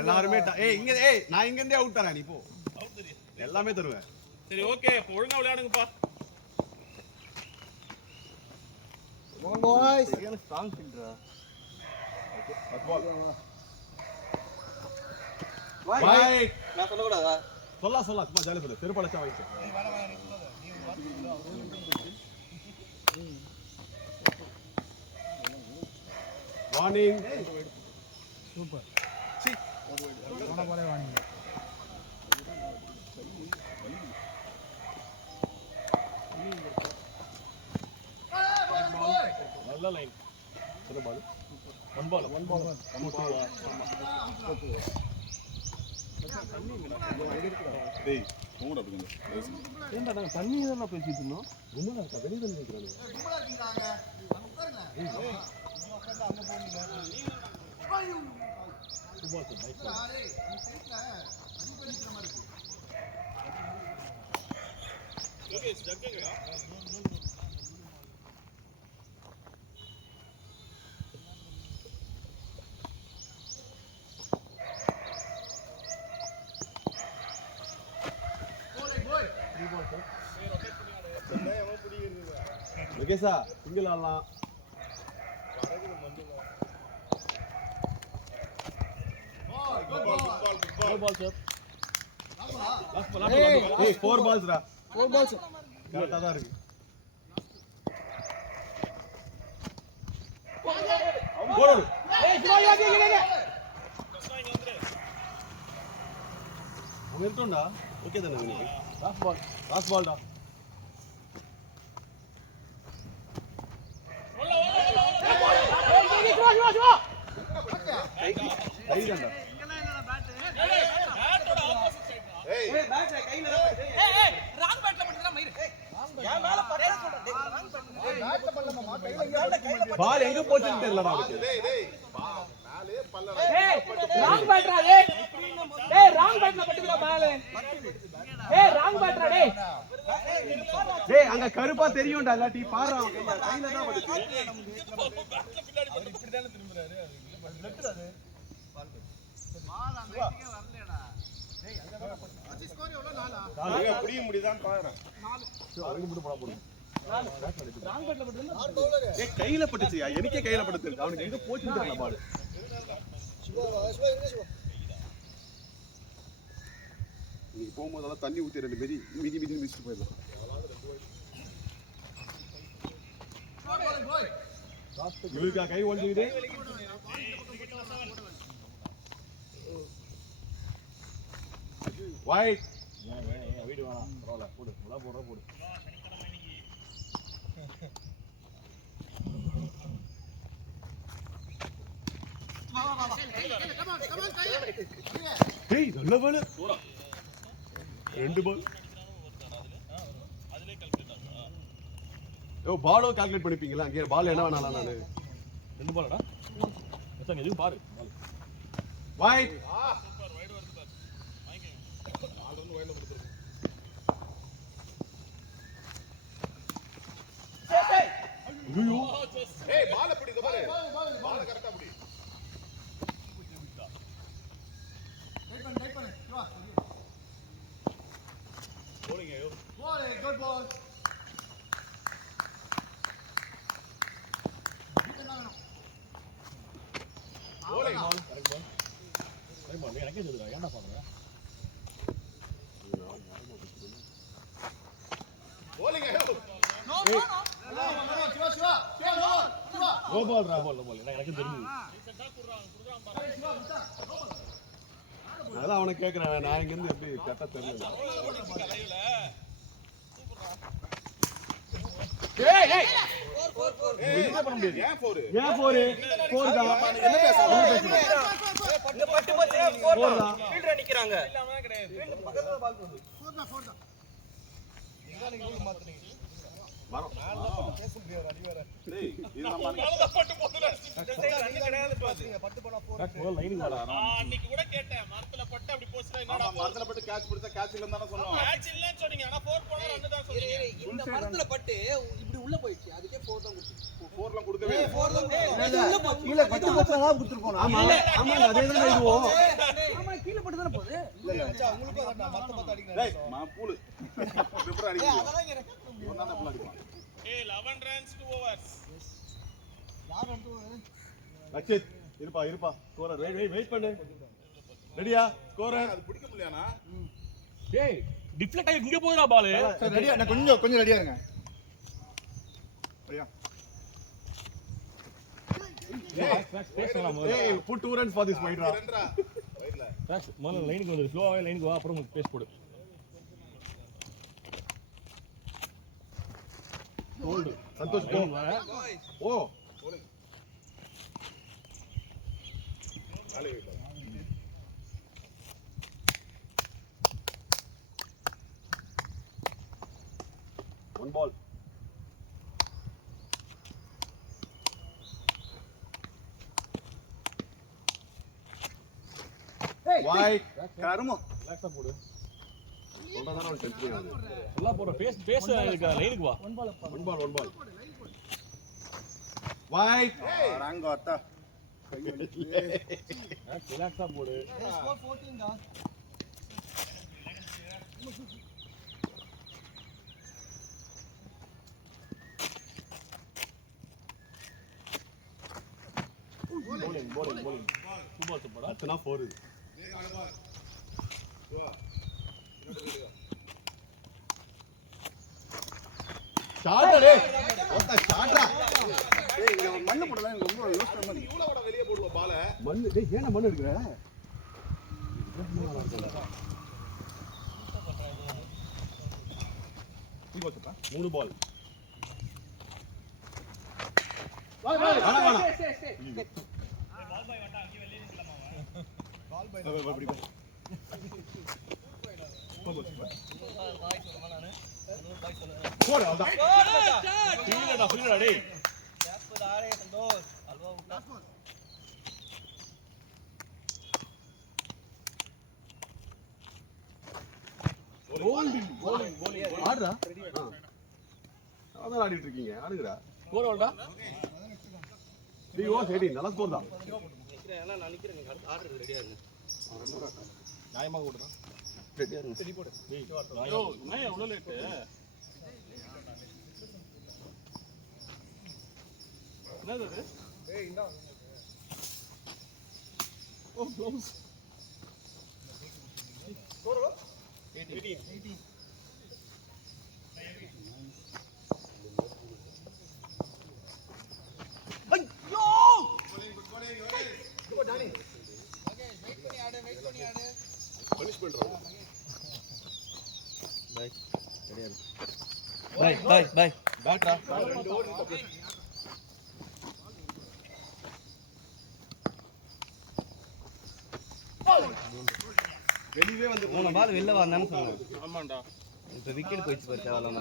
எல்லாருமே நான் இங்க இருந்தே அவுட் தரேன், நீ போ. எல்லாமே தருவேன். சரி ஓகே, ஒழுங்கா விளையாடுங்கப்பா. Come on boys. ஸ்ட்ராங் ஃபீல்டரா. Okay, first ball. பை. நான் சொல்ல கூடாதா? சொல்லலாம் சும்மா ஜாலியா சொல்லு. செருப்பலச்சா வைச்சு. வார்னிங். சூப்பர். சி. போன பாலே வார்னிங். நல்ல லைன். எத்தனை பால்? ஒன் பால். டேய், போங்கடா அப்படிங்க. ஏன்டா நாங்க தண்ணி தான் பேசிட்டு இருந்தோம். கும்பலா இருக்கா? வெளிய வந்து நிக்கறானே. கும்பலா இருக்கீங்க. அங்க உட்காருங்க. ஏய், உட்கார்ந்து அங்க போறீங்க. சும்மா டேய், நீ பேசல. அடி பண்ணிக்கிற மாதிரி இருக்கு. ஓகே, ஜக்கங்கடா. முகேஷா சிங்கிள் ஆடலாம். பால் சார். ஏய் 4 பால்ஸ்டா. 4 balls. கரெக்ட்டா தான் இருக்கு. கோல். ஏய் சிவாஜி வாங்க. அவன் இருக்கோம்டா. ஓகே தானே நீ? லாஸ்ட் பால்டா. பால் எங்க போச்சுன்னு தெரியலடா அவனுக்கு. டேய் பால் பல்லடா. ராங் பேட்ரா டேய். டேய் ராங் பேட்ல பட்டுடா பால். ஏய் ராங் பேட்ரா டேய். டேய் அங்க கருப்பா தெரியும்டா இல்லாட்டி பாறா கையில தான் படுச்சு. அவர் இப்படி தான திரும்புறாரு. லெஃப்ட்ல பால் அந்த ரைட்டுக்கே வரலடா. டேய் அங்க தான் படுச்சு. அச்சி ஸ்கோர் எவ்வளவு 4ஆ? காலைய புடிய முடியுதான்னு பாக்குறேன். 4. அவங்க மட்டும் போடா போடு. ராங் பேட்ல பட்டுடா. டேய் கையில பட்டுச்சுயா. எனக்கே கையில படுது. அவனுக்கு எங்க போச்சுன்னு தெரியல பால். சிவா நீ போகும்போதெல்லாம் தண்ணி ஊற்றி 2 மிதி மிதிச்சுட்டு போயிடலாம். இவருக்கா கை ஒழிஞ்சுக்குது. வைட் வீடு வேணாம் பரவாயில்ல போடு போடு. டேய் நல்ல பால். 2 பால். பாலோ கால்குலேட் பண்ணிப்பீங்களா? அங்கே பால் என்ன வேணாலும் நானு 2 பால்டா. எத்தனை எதுவும் பாரு. வைட். சூப்பர் வைட் வருது பாரு. வாங்கிங்க. பால் வந்து வைட்ல கொடுத்துருக்கு. ஐயோ. ஏய் பால் அப்படி இத பாரு. பால் கரெக்ட்டா அப்படி. டைப் பண்ணு. வா. bowling ஐயோ. Ball good ball. bowling ball correct ball. Type பண்ணு. எனக்கே சொல்லுடா. ஏன்டா பாக்குற? bowling ஐயோ. நோ. சிவா. கோ பால் ரா பால் எனக்கு தெரியும். அதான் அவனை கேட்கிறேன். நான் இங்க இருந்து எப்படி கரெக்டா தெரியல. ஏய் ஏய் 4 என்ன பண்ண முடியாது? ஏன் 4 தான் என்ன பேசுறீங்க? பட்டு போச்சு 4 தான். ஃபீல்டர் நிக்கறாங்க. இல்லாம கிடையாது. ஃபீல்டர் பக்கத்துல பால் போகுது. 4 தான். எங்க நீங்க ரூல் மாத்துறீங்க? வரோம். டேய், இது நம்ம பட்டு போட்டு அன்னைக்கு கூட கேட்டேன் மரத்துல பட்டு அப்படி போச்சுனா என்னடா மரத்துல பட்டு கேட்ச் பிடிச்சா கேட்ச் இல்லன்னு தானே சொன்னோம். கேட்ச் இல்லன்னு சொன்னீங்க ஆனா 4 போனா ரன் தான் சொன்னீங்க. இந்த மரத்துல பட்டு இப்படி உள்ள போயிடுச்சு அதுக்கே 4 தான் கொடுத்து 4 ல கொடுக்கவே இல்ல. 4 தான் கீழ பட்டு தான் கொடுத்துறோம். ஆமா ஆமா அதே தான் இதுவும். ஆமா கீழ பட்டு தான போகுது. இல்ல மச்சான் உங்களுக்கு அத மரத்த பார்த்து அடிக்கணும். டேய் மாப்பூல். ரிப்பர் அடிக்கணும். அதெல்லாம் எனக்கு இவன் தான் புள்ள அடிப்பான். 11 runs 2 overs. யார் வந்து ரக்ஷித் இருப்பா ஸ்கோரர் வெயிட் பண்ணு. ரெடியா ஸ்கோரர் அது பிடிக்க முடியலனா? டேய் டிஃப்ளெக்ட் ஆகி இங்க போறா பால். சரி ரெடியா நான் கொஞ்சம் ரெடியா இருங்க. ரெடியா ஏய் put 2 runs for this wide run. ஃபாக்ஸ் முதல்ல லைனுக்கு வந்து ஸ்லோவாவே லைனுக்கு வா அப்புறம் பேஸ் போடு. ஹோல்ட் சந்தோஷ் போ. ஓ நாளை வைப்பா. ஒன் பால். வாய் கருமோ ரிலாக்ஸா போடு. சொல்றதான ஒரு டென்ஷன் ஆகுது. நல்லா போற பேஸ் லைனுக்கு வா. ஒன் பால் வாய் ராங்கோட்டா ரிலாக்ஸா போடு. ஸ்கோர் 14 தான். bowling சூப்பர் அத்தனா 4 இது ஷாட் டே ஒத்த ஷாட்டா டேய் இங்க மண்ணு போடலாம் எனக்கு ரொம்ப யோசனை மாதிரி இவ்வளவு வட வெளிய போடுவ பால மண்ணு டேய் ஏனா மண்ணு எடுக்கற நீ போச்சுப்பா 3 பால் ஆடுறா அதான் ஆடிட்டு இருக்கீங்க ஆடுங்கடா ஸ்கோர் எவ்வளோடா? 3 overs 18 நல்ல ஸ்கோர் தான் நான் நிக்கிறேன் நீங்க ஆர்டர் ரெடியா இருங்க. நியாயமாக கொடுறா. ரெடியா இருங்க சரி போடு. ஐயோ நான் எவ்வளோ லேட்டு? என்னது அது? ஏய் இந்தா ஓ க்ளோஸ். ஸ்கோர் 18. பனிஷ்மென்ட் பை பேட்ரா வெளியவே வந்து 3 பால் வெளில வந்தான்னு சொன்னாங்க. ஆமாண்டா. இப்ப விக்கெட் போயிச்சு பாரு தேவலாம.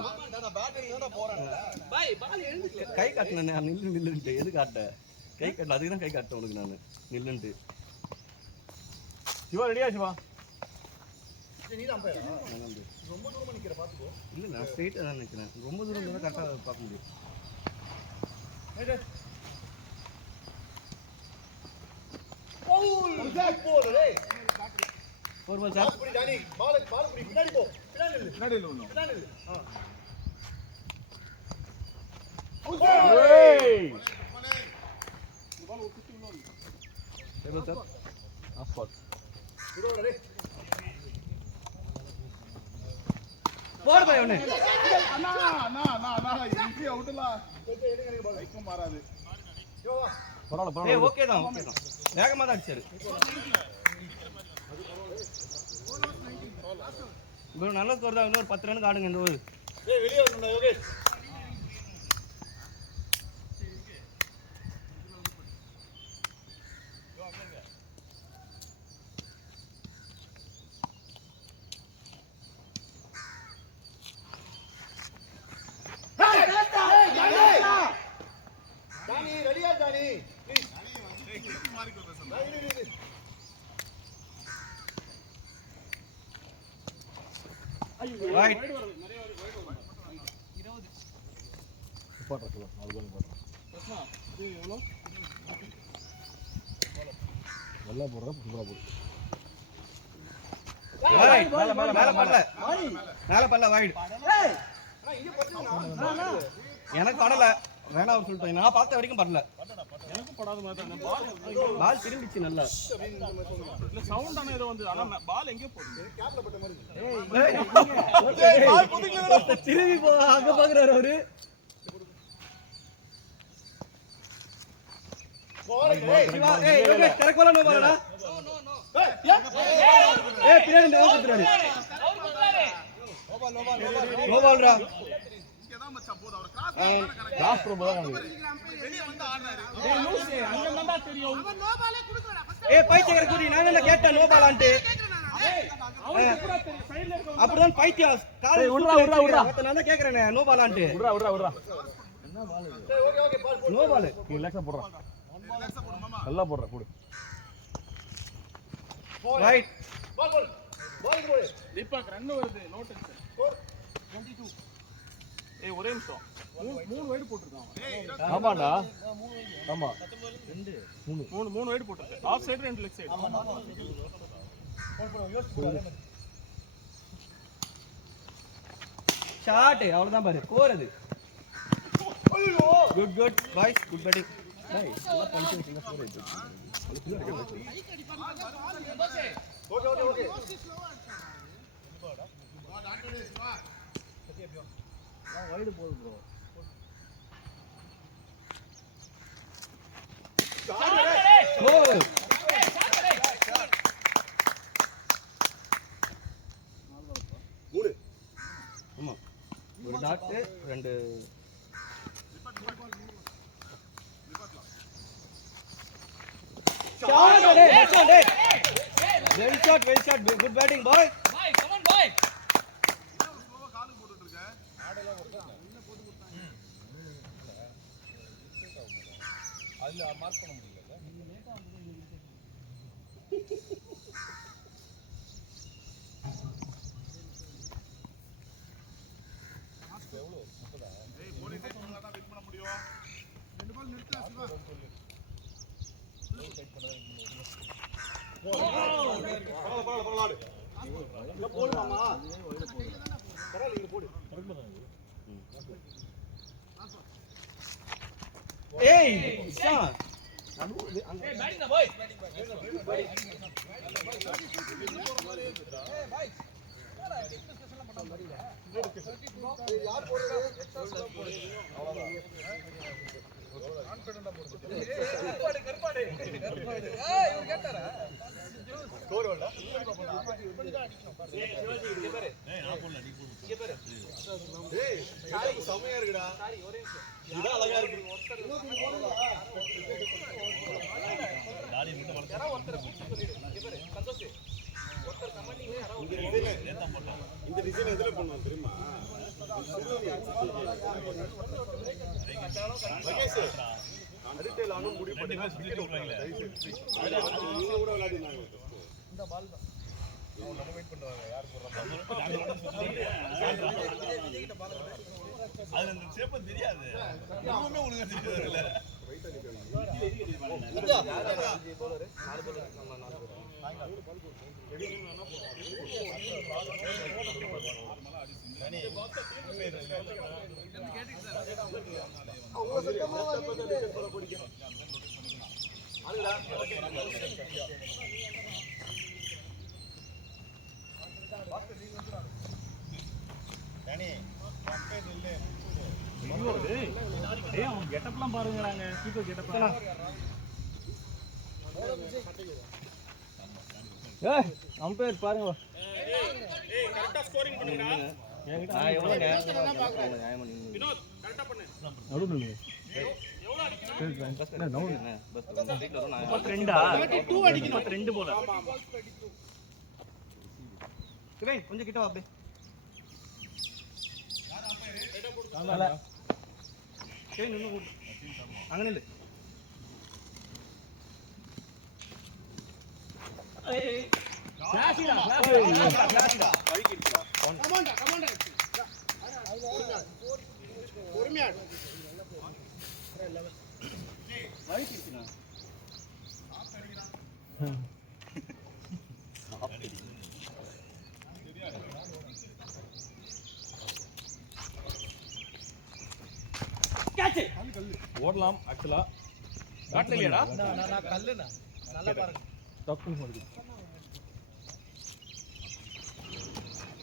கை காட்டுனே நில்லுன்ட்டு எது காட்ட? கை காட்டல அதுக்கு தான் கை காட்டேன் உனக்கு நான் நில்லுன்ட்டு. சிவா ரெடியா சிவா? இல்ல நான் ஸ்ட்ரைட்டா தான் நிக்கிறேன். ரொம்ப தூரம் இருந்தா கரெக்டா பார்க்க முடியும். ஒரு பால் சார். பின்னாடி இல்ல ஏய் எவ்வளவு சார்? ஆஃப் பால். போடு பாய் ஒண்ணு. அண்ணா அண்ணா அண்ணா அண்ணா இன்ட்ரி அவுட்ல லைக்கும் மாறாது பரவாயில்ல ஏய் ஓகே தான் வேகமா தான் அடிச்சாரு. இவ்வளவு நல்ல ஸ்கோர் தான். இன்னொரு 10 ரனுக்கு ஆடுங்க இந்த ஓவர். ஏய் வெளிய வரணும்டா யோகேஷ் ரைட் நல்லா போடுறா சூப்பரா போடு ரைட் மேல பல்ல வைட் எனக்கு படல வேணாம் சொல்லிட்டேன் நான் பார்த்த வரைக்கும் படல எனக்கு படாத மாதிரி தான் பால் திரும்பிச்சு நல்லா இல்ல சவுண்ட் ஆனா ஏதோ வந்து ஆனா பால் எங்க போகுது பால் புதுக்குதுடா திரும்பி போ அங்க பாக்குறாரு அவரு ஏய் கரெக்ட் போல நோ பாலடா ஏய் பின்னாடி இருந்து வந்துறாரு நோ பால்டா இங்க தான் மச்சான் போடு அவர் கிராஸ் ப்ரோ போல வெளிய வந்து ஆடுறாரு டேய் லூஸ் அங்க இருந்தா தெரியும் அவன் நோ பாலே குடுக்குறடா ஏய் பைத்தியக்கார குடி நான் என்ன கேட்டேன் நோ பாலான்ட்டு அவன் கூட தெரியும் சைடுல இருக்க அப்படிதான் பைத்தியம் கால் விடுறா நான் தான் கேக்குறேனே நோ பாலான்ட்டு விடுறா நோ பால் நீ ரிலாக்ஸா போடுறா ரிலாக்ஸா போடு மாமா நல்லா போடுறா போடு ரைட் தீபக் ரன் வருது நோ டென்ஷன் 22 ஏய் ஒரே நிமிஷம் மூணு வைடு போட்டுருக்கான் ஆமாடா ஆமா மூணு வைடு போட்டுருக்கு ஆஃப் சைடு ரெண்டு லெக் சைடு ஷாட் அவ்வளவுதான் பாரு ஸ்கோர் அது good boys good batting wide போடு ப்ரோ கோல் ஆமா ஒரு டாட் ரெண்டு shot well shot good batting boy அதுல மார்க் பண்ண முடியல எவ்வளவு 30 ஏய் போடி டைட் பண்ணா தான் வின் பண்ண முடியும் ரெண்டு பால் நிறுத்தலாம் சிவா டைட் பண்ணா பரவாயில்லை இங்க போடு மாமா பரவாயில்லை இங்க போடு ஏய் ஷாட் பேட்டிங் தான் பாய் யார் போடுறது கான்ஃபிடென்ட்டா போடுறது கருப்பாடு ஏய் இவன் கேட்டாரா ஸ்கோர் வரல ஏய் சிவாஜி இங்க பாரு ஏய் நான் போடல நீ போடு இங்க பாரு ஏய் காலிக்கு செமையா இருக்குடா சாரி ஒரே இது அழகா இருக்கு டாடி முட்ட வளர்த்து யாரா ஒருத்தர் சொல்லிடு இங்க பாரு சந்தோஷ் ஒருத்தர் கமெண்டிங் யாரா இந்த டிசைன் எதுல பண்ணுவாங்க தெரியுமா மகேஷ் அடிட்டேல் ஆனும் முடி பண்ணி சொல்லிட்டு போறாங்க நீங்க கூட விளையாடினாங்க இந்த பால் தான் நம்ம வெயிட் பண்ணுவாங்க யார் போறாங்க அது அந்த ஷேப் தெரியாது இன்னுமே ஒழுங்கா தெரியாதுல வெயிட் அடிக்கணும் போலர் நாலு போலர் நம்ம நாலு போலர் கெட்டப்லாம் பாருங்கறாங்க கீப்பர் கெட்டப்லாம் ஏய் அம்பையர் பாருங்க ஏய் கரெக்ட்டா ஸ்கோரிங் பண்ணுடா நான் எவ்வளவு நேரம் பாக்குறேன் வினோத் கரெக்ட்டா பண்ணு நடுவுல எவ்வளவு அடிக்கணும் பஸ் வீட்ல வரும் நான் 32 அடிக்கணும் 32 போல இவன் கொஞ்சம் கிட்ட வா அப்படியே ஏய் நின்னு கூடு அங்க நில்லு ஏய் கிளாஸிடா கிளாஸிடா வழிக்கு இருக்குடா கேட்ச் ஓடலாம் ஆக்சுவலா பேட்ல இல்லையாடா நான் கல்லுண்ணா நல்லா பாருங்க டக்குன்னு வருது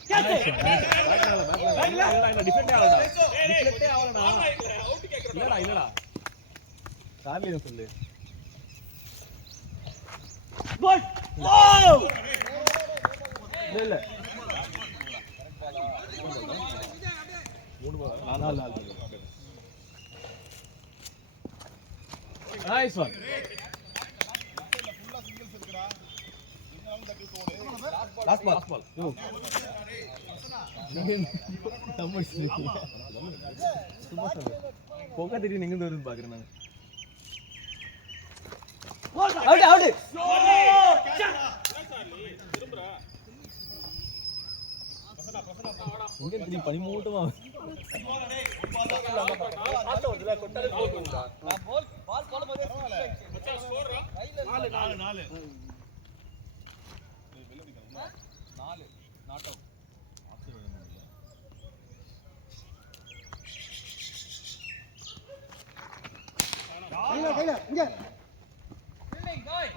கேட்ச் இல்லடா டிஃபெண்டே ஆகலடா டிஃபெண்டே ஆகலடா இல்லடா சார்லியும் சொல்லு கோல் ஓ இல்ல மூணு நாலு நைஸ் ஒன் லாஸ்ட் பால் போக திடீர்னு எங்க இருந்து வருது பாக்குறேன் நான் அவுட் அவுட் இங்க திடீர்னு பனி மூட்டமா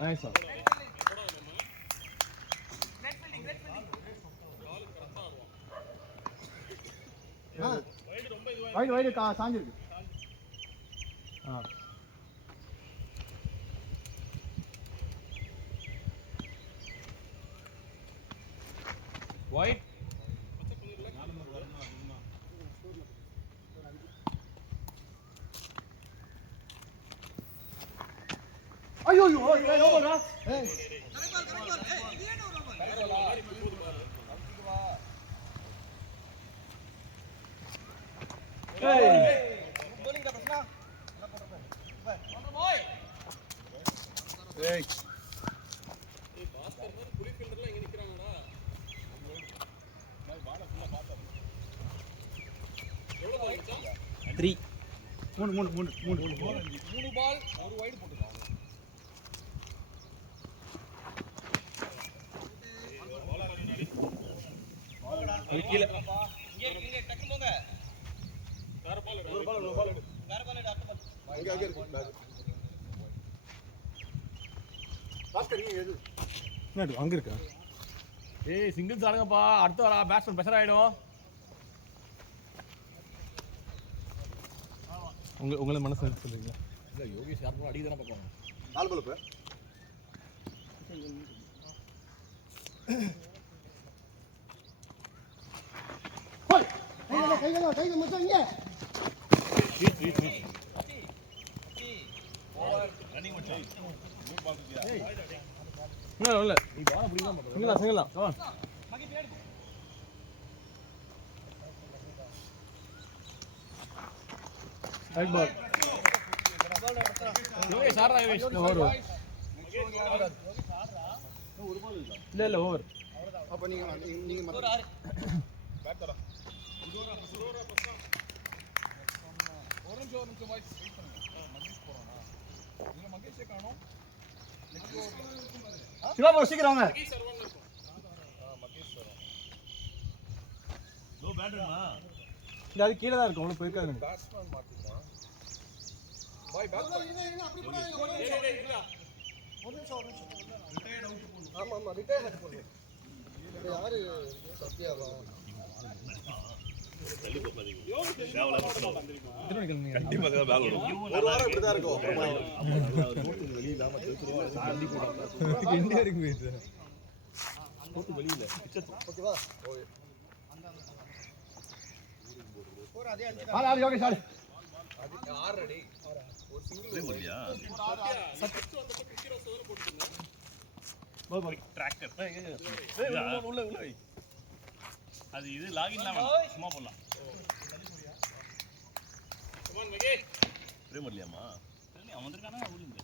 நைஸ் ஒன் வைடு சாஞ்சிருக்கு ஒயிட் ஐயோ ஏய் 3 மூணு பால் ஒரு வைடு போட்டுருக்காங்க கீழ இங்க டக்கு போங்க வேற பால் வேற பால் அடுத்த பால் அங்க இருக்கு பேக் பாஸ்கர் நீங்க எது என்னது அங்க இருக்கா ஏய் சிங்கிள்ஸ் ஆடுங்கப்பா அடுத்து வர பேட்ஸ்மேன் பிரஷர் ஆயிடும் உங்களை மனசு சொல்றீங்க இல்ல யோகேஷ் யார் அடிக்க தான பார்க்கணும் நாலு பால் இப்ப கையில மொத்தம் இங்க இல்ல நீ பால் அப்படி தான் பார்க்கணும் சிங்கிளா கமான் ரைட் பால் யோகேஷ் ஆடுறா யோகேஷ் ஓவர் இல்ல ஓவர் அப்ப நீங்க ஒரு ஆறு பேக் தர ஒரு நிமிஷம் வாய்ஸ் வெயிட் பண்ணுங்க மகேஷ் போறானா நீங்க மகேஷே காணோம் சிவா ப்ரோ சீக்கிரம் வாங்க மகேஷ் வரும் நோ பேட்டர்மா இல்ல அது கீழ தான் இருக்கு உங்களுக்கு போயிருக்காங்க பேட்ஸ்மேன் மாத்திட்டான் பாய் பேக் அப்படி போறாங்க ஒரு நிமிஷம் ரிட்டையர்ட் அவுட் போடு ஆமா ரிட்டையர்ட் போடு யாரு சத்யாவா கண்டிப்பா தான் பேக் வரும் ஒரு வாரம் இப்படி தான் இருக்கும் அப்புறமா வெளிய இல்லாம இந்தியா இருக்கு போயிட்டு போட்டு வெளியில ஓகேவா ஓகே ஒரு அதே அஞ்சு ஆடு யோகேஷ் ஆடு அது 6 அடி ஒரு சிங்கிள் இல்லையா உள்ள உள்ள அது இது லாகின்லாம் சும்மா போடலாம் பிரேம் இல்லையாமா அவன் வந்திருக்கானா ஊருக்கு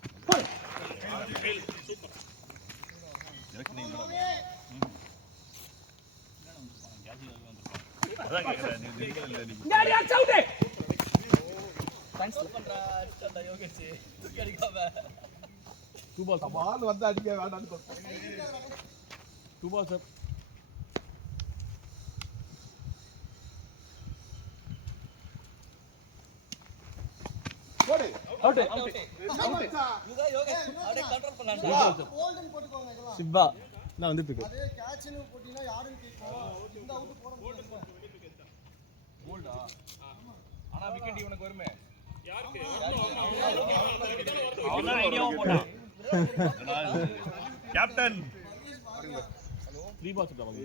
எனக்கு நீ கேஜி வந்திருப்பான் அதான் கேக்குறேன் நீ நிக்கல நீ இங்க அடி அடிச்சு அவுட் டூ பால் சார் பால் வந்து அடிக்க வேண்டாம்னு சொல்றேன். டூ பால் சார் போடு. அவுட் சிவா நான் வந்துட்டு இருக்கு ஆனா விக்கெட் இவனுக்கு வருமே. அவன் தான் ஐடியாவா போட்டான் கேப்டன் த்ரீ பால் சார் வாங்க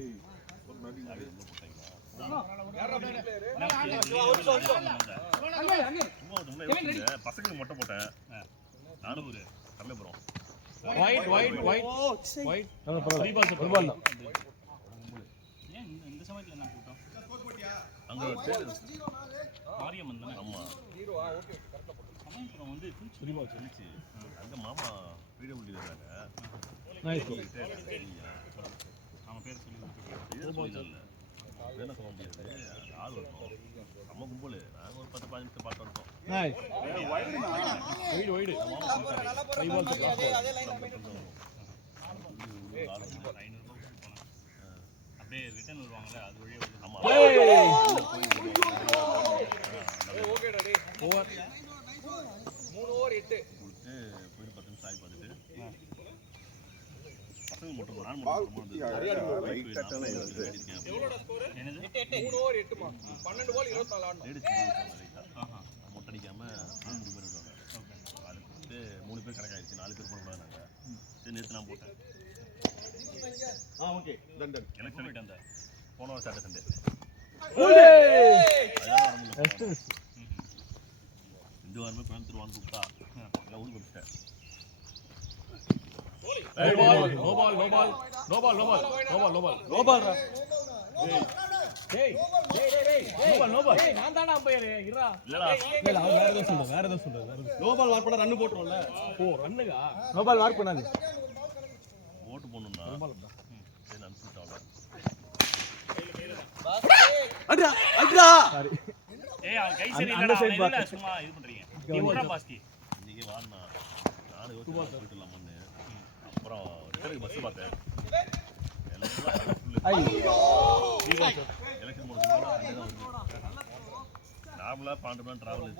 பசங்களுக்கு மொட்டை போட்டேன் நானும் ஒரு Kallapuram wide wide wide wide three ball sir ball தான் ஏன் இந்த சமயத்துல என்ன கூட்டம் அங்க மாரியம்மன் தானே ஆமா சமயபுரம் வந்து த்ரீ பால் சார் சொல்லிச்சு அங்க மாமா வீடியோ முடிக்கிறாங்க நைஸ் அவன் பேர் சொல்லி இல்லை என்ன சொல்ல முடியாது ஆள் இருக்கும் நம்ம கும்பல் நாங்கள் ஒரு 10-15 நிமிஷம் பார்த்து இருக்கோம் nice wide wide three ball sir அப்படியே ரிட்டர்ன் வருவாங்கல்ல அது வழியே வந்து ஆமா ஓவர் 3 ஓவர் 8. கொடுத்து போயிட்டு 10 நிமிஷம் ஆகி பார்த்துட்டு பசங்க மட்டும் போகிறான் என்னது 3 ஓவர் 8மா. 12 பால் 24 ஆடணும். மொட்டடிக்காம 3 மணி மாதிரி விடுவாங்க அது கொடுத்து 3 பேர் கணக்காயிருச்சு 4 பேர் போடக்கூடாது நாங்கள் சரி நேற்று நான் போட்டேன் ஓகே டன் டன் எனக்கு சொல்லிட்டு அந்த போன வாரம் சாட்டர்டே சண்டே இந்த வாரமே கோயம்புத்தூர் வாங்க கூப்பிட்டா எல்லாம் ஊருக்கு வந்துட்டேன் no ball no ball no ball no ball no ball no ball no ball டேய் நோ பால் டேய் நான் தான அம்பையர் இருடா இல்லடா இல்ல அவன் வேற ஏதோ சொல்ற நோ பால் வார் பண்ண ரன் போட்டுறோம்ல ஓ ரன்னுகா நோ பால் வார்க் பண்ணாது ஓட்டு போடணும்னா சரி அனுப்பிட்டாங்க சாரி ஏய் அவன் கை சரி அந்த இல்லடா side இல்ல பாத்து. சும்மா இது பண்றீங்க நீ ஊரா பாஸ்கி இன்னைக்கு வாடனா நானு யோசிச்சு போயிடலாம்னு அப்புறம் ரிட்டர்னுக்கு பஸ் பார்த்தேன் ஐயோ எலெக்ஷன் முடிஞ்சு நார்மலா 12 மணி டிராவல்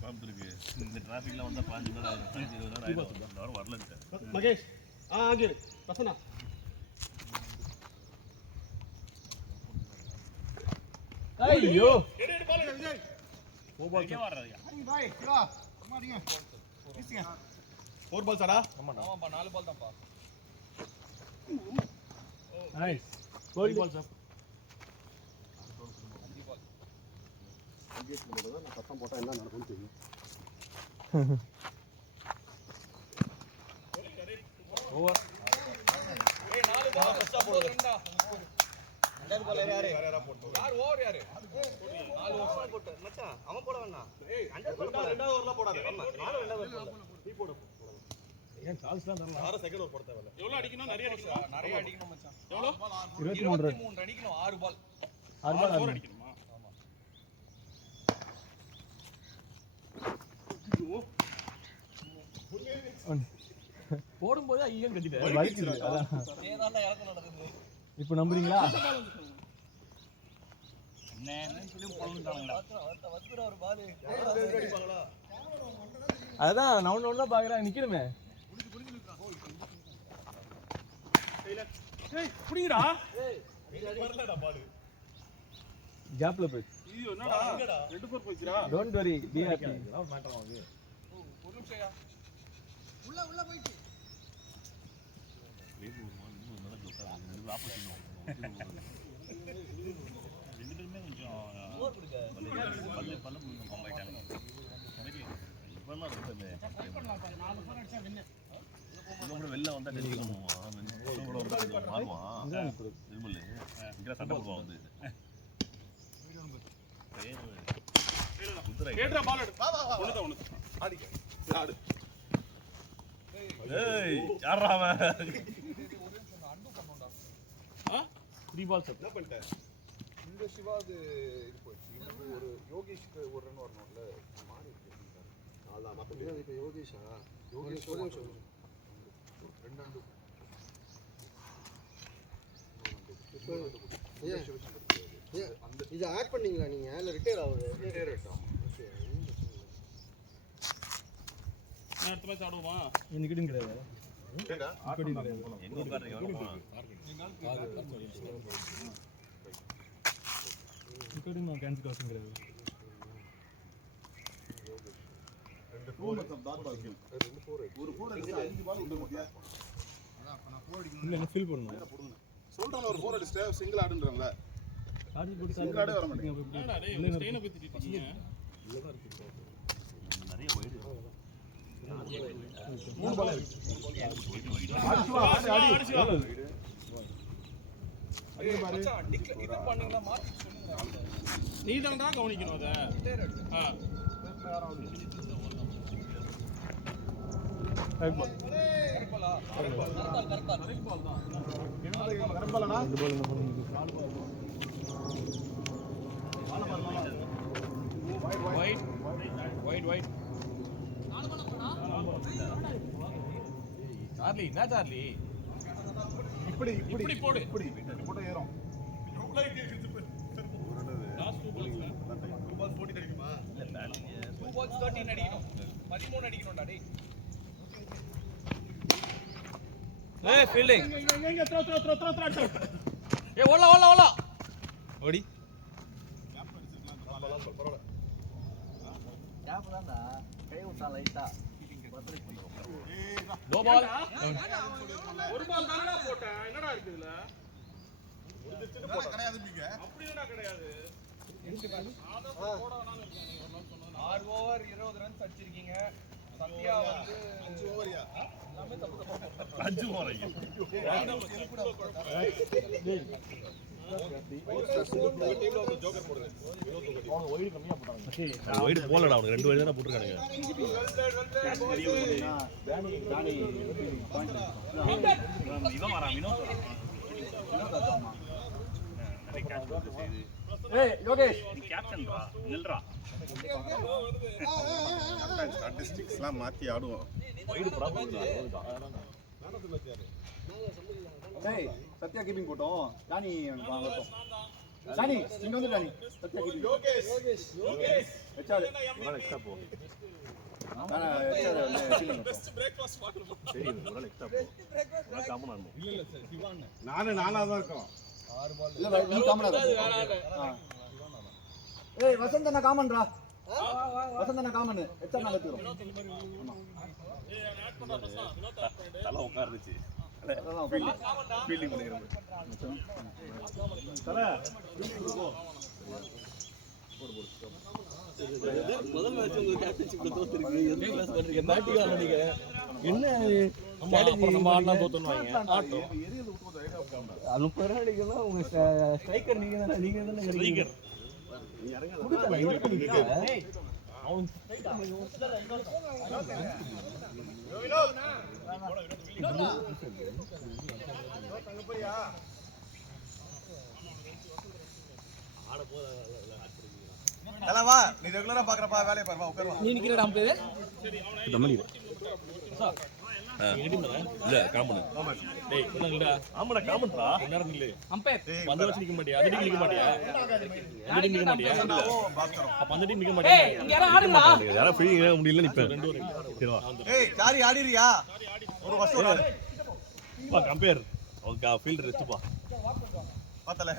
கோயம்புத்தூருக்கு இந்த டிராஃபிக்லாம் வந்தா 15 மணி ஆகும் 20 மணி ஆயிடும் இந்த வாரம் வரலன்ட்டு மகேஷ் ஆகிரு ரசனா ஐயோ எங்கே வர்றாங்க 4 பால் சாடா ஆமாப்பா 4 பால் தான்ப்பா. நைஸ் கோல் பால் சார் நான் சத்தம் போட்டா என்ன நடக்கும்னு தெரியும் ஓவர் ஏய் 4 பால் ஃபர்ஸ்ட் போடு ரெண்டா. அஞ்சாவது பால் யாரு யார் ஓவர் யாரு 4 ஓவர் போட்டு மச்சான் அவன் போட வேண்டாம். ஏய் அஞ்சாவது பால் ரெண்டாவது ஓவர்ல போடாத ஆமா 4 ரெண்டாவது பால் நீ போடு ஏன் சான்ஸ்லாம் தரலாம் 6 செகண்ட் ஓவர் போட தேவையில்ல எவ்வளவு அடிக்கணும்? நிறைய அடிக்கணும். நிறைய அடிக்கணும் மச்சான். எவ்வளவு? 23 ரன் 23 அடிக்கணும் 6 பால். 6 பால் அடிக்கணும் போடும்போது ஐயோ கத்திட்டேன் வலிக்குது அதான் ஏதாண்டா இறக்கம் நடக்குது. இப்போ நம்புறீங்களா என்னன்னு சொல்லி போடுறாங்களா வத்துற ஒரு பால். அடிப்பாங்களா அதான் நான் ஒன்று தான் பார்க்குறேன் நிற்கணுமே புரியுடா வரலடா பால் கேப்ல போய் ஐயோ என்னடா 2 4 போயிச்சுடா don't worry be happy matter ஆகுது ஒரு நிமிஷம்யா. ரெண்டு பேருமே கொஞ்சம் பல்ல பல்ல கொஞ்சம் கம்பாயிட்டாங்க இப்பெல்லாம் ரொம்ப வெளில வந்தா டென்ஷன் பண்ணுவான் மாறுவான் நிர்மல் இங்கே சண்டை போடுவான் வந்து கேட்ற பால் எடு ஒண்ணுதான் ஒண்ணு ஆடிக்க ஆடு ஏய் யாரா அவன் த்ரீ பால் சார் என்ன பண்ணிட்ட இந்த சிவா அது இது போயிடுச்சு. இவனுக்கு ஒரு யோகேஷ்க்கு ஒரு ரன் வரணும்ல, மாறி இருக்கு. அதான் மற்ற இப்போ யோகேஷா யோகேஷ் ஒரு நிமிஷம் 2 ரன் இது ஆட் பண்ணீங்களா நீங்க இல்ல ரிட்டையர் ஆகுது? ரிட்டையர் ஆகிட்டோம். அடுத்த மேட்ச் ஆடுவோமா? இன்னைக்கு கிடையாது. எங்க உட்கார்றீங்க? வரமா? டிக்கெட்டிங் நான் கேன்சல் காசும் கிடையாது. 2 4 ஒரு 4 அடிச்சு 5 பால் விட்டு முடியா. இல்லை என்ன ஃபீல் பண்ணணும் சொல்றேன் ஒரு 4 அடிச்சு சிங்கிள் ஆடுன்றேன்ல. சார்ஜ் போட்டு சிங்கிள் ஆடே வர மாட்டேங்குது. என்னடா டேய் ஸ்டெயின பத்தி திட்டிட்டீங்க. நிறைய வைடு. 3 பால் இருக்கு. நீ தான்டா கவனிக்கணும் அத. ஒயிட் சார்லி என்ன சார்லி இப்படி போடு. இப்படி போட்டு ஏறும். லாஸ்ட் 2 பால்ஸ் 14 அடிக்குமா? இல்ல பேட்டிங் 2 balls 13 அடிக்கணும். 13 அடிக்கணும்டா டேய். ஏய் ஃபீல்டிங். ஏய் ஓடலாம். ஓடி. கேப் தான்டா கை விட்டா லைட்டா நோ பால். ஒரு பால் தானடா போட்டேன். என்னடா இருக்கு இதுல? கிடையாது நீங்க. அப்படினா கிடையாது. 6 ஓவர் 20 ரன்ஸ் அடிச்சிருக்கீங்க. சத்யா வந்து 5 ஓவரியா? எல்லாமே தப்பு. 5 ஓவர் ஐயா. வைடு போலடா அவனுக்கு 2 வைடு தான போட்டுருக்கானுங்க. இவன் வரான் வினோத் ஏய் யோகேஷ் நீ கேப்டன்டா நில்றா. ஸ்டாட்டிஸ்டிக்ஸ்லாம் மாத்தி ஆடுவோம். வைடு ப்ராப்ளம் இல்ல. டேய் சத்யா கீப்பிங் போட்டோம். டானி வாங்கட்டும். டானி இங்க வந்து டானி சத்யா கீப்பிங். யோகேஷ் வெச்சாரு. ஒரு எக்ஸ்ட்ரா போ. நான் வெச்சாரு கீப்பிங். சரி ஒரு எக்ஸ்ட்ரா போ. நான் காமன் ஆடணும். நானா தான் இருக்கோம். இல்ல பாய் நீ காமனா இரு. ஏய் வசந்த் அண்ணா காமன்டா. வசந்த் அண்ணா காமன் வெச்சா நான் கத்துறோம். தலை உட்கார்ந்துச்சு. அதான் ஃபீல்டிங் பண்ணிக்கிறேன். தல முதல் மேட்ச் உங்க கேப்டன்ஷிப்ல தோத்துருக்கு. என்ன கிளாஸ் பண்றீங்க? பேட்டிங் ஆடுறீங்க. என்ன ஸ்ட்ராட்டஜி நம்ம ஆடனா தோத்துன்னுவாங்க. ஆட்டம். அது 30 ரன் அடிக்கலாம். உங்க ஸ்ட்ரைக்கர் நீங்க தானே ஸ்ட்ரைக்கர். நீ இறங்க. அவன் எல்லாம் வா, நீ ரெகுலரா பாக்குறப்பா வேலையை பாருப்பா, உட்காருவா. நீ நிக்கிறடா அம்பே. இல்ல காமன். டேய் என்னங்கடா? ஆமாடா காமன்டா. எல்லாரும் நில்லு. அம்பேர். பந்து வச்சு நிக்க மாட்டியா? அந்த டீம் நிக்க மாட்டியா? அந்த டீம் நிக்க மாட்டியா? அப்ப அந்த டீம் நிக்க ஏய் மாட்டியா? இங்க யாரா ஆடுங்கடா. யாரா ஃப்ரீ முடியல நிப்பேன். சரி வா. ஏய் சாரி ஆடிறியா? ஒரு வருஷம் ஒரு ஆளு. வா கம்பேர். ஓகே ஃபீல்ட் ரெஸ்ட் பா. பார்த்தல.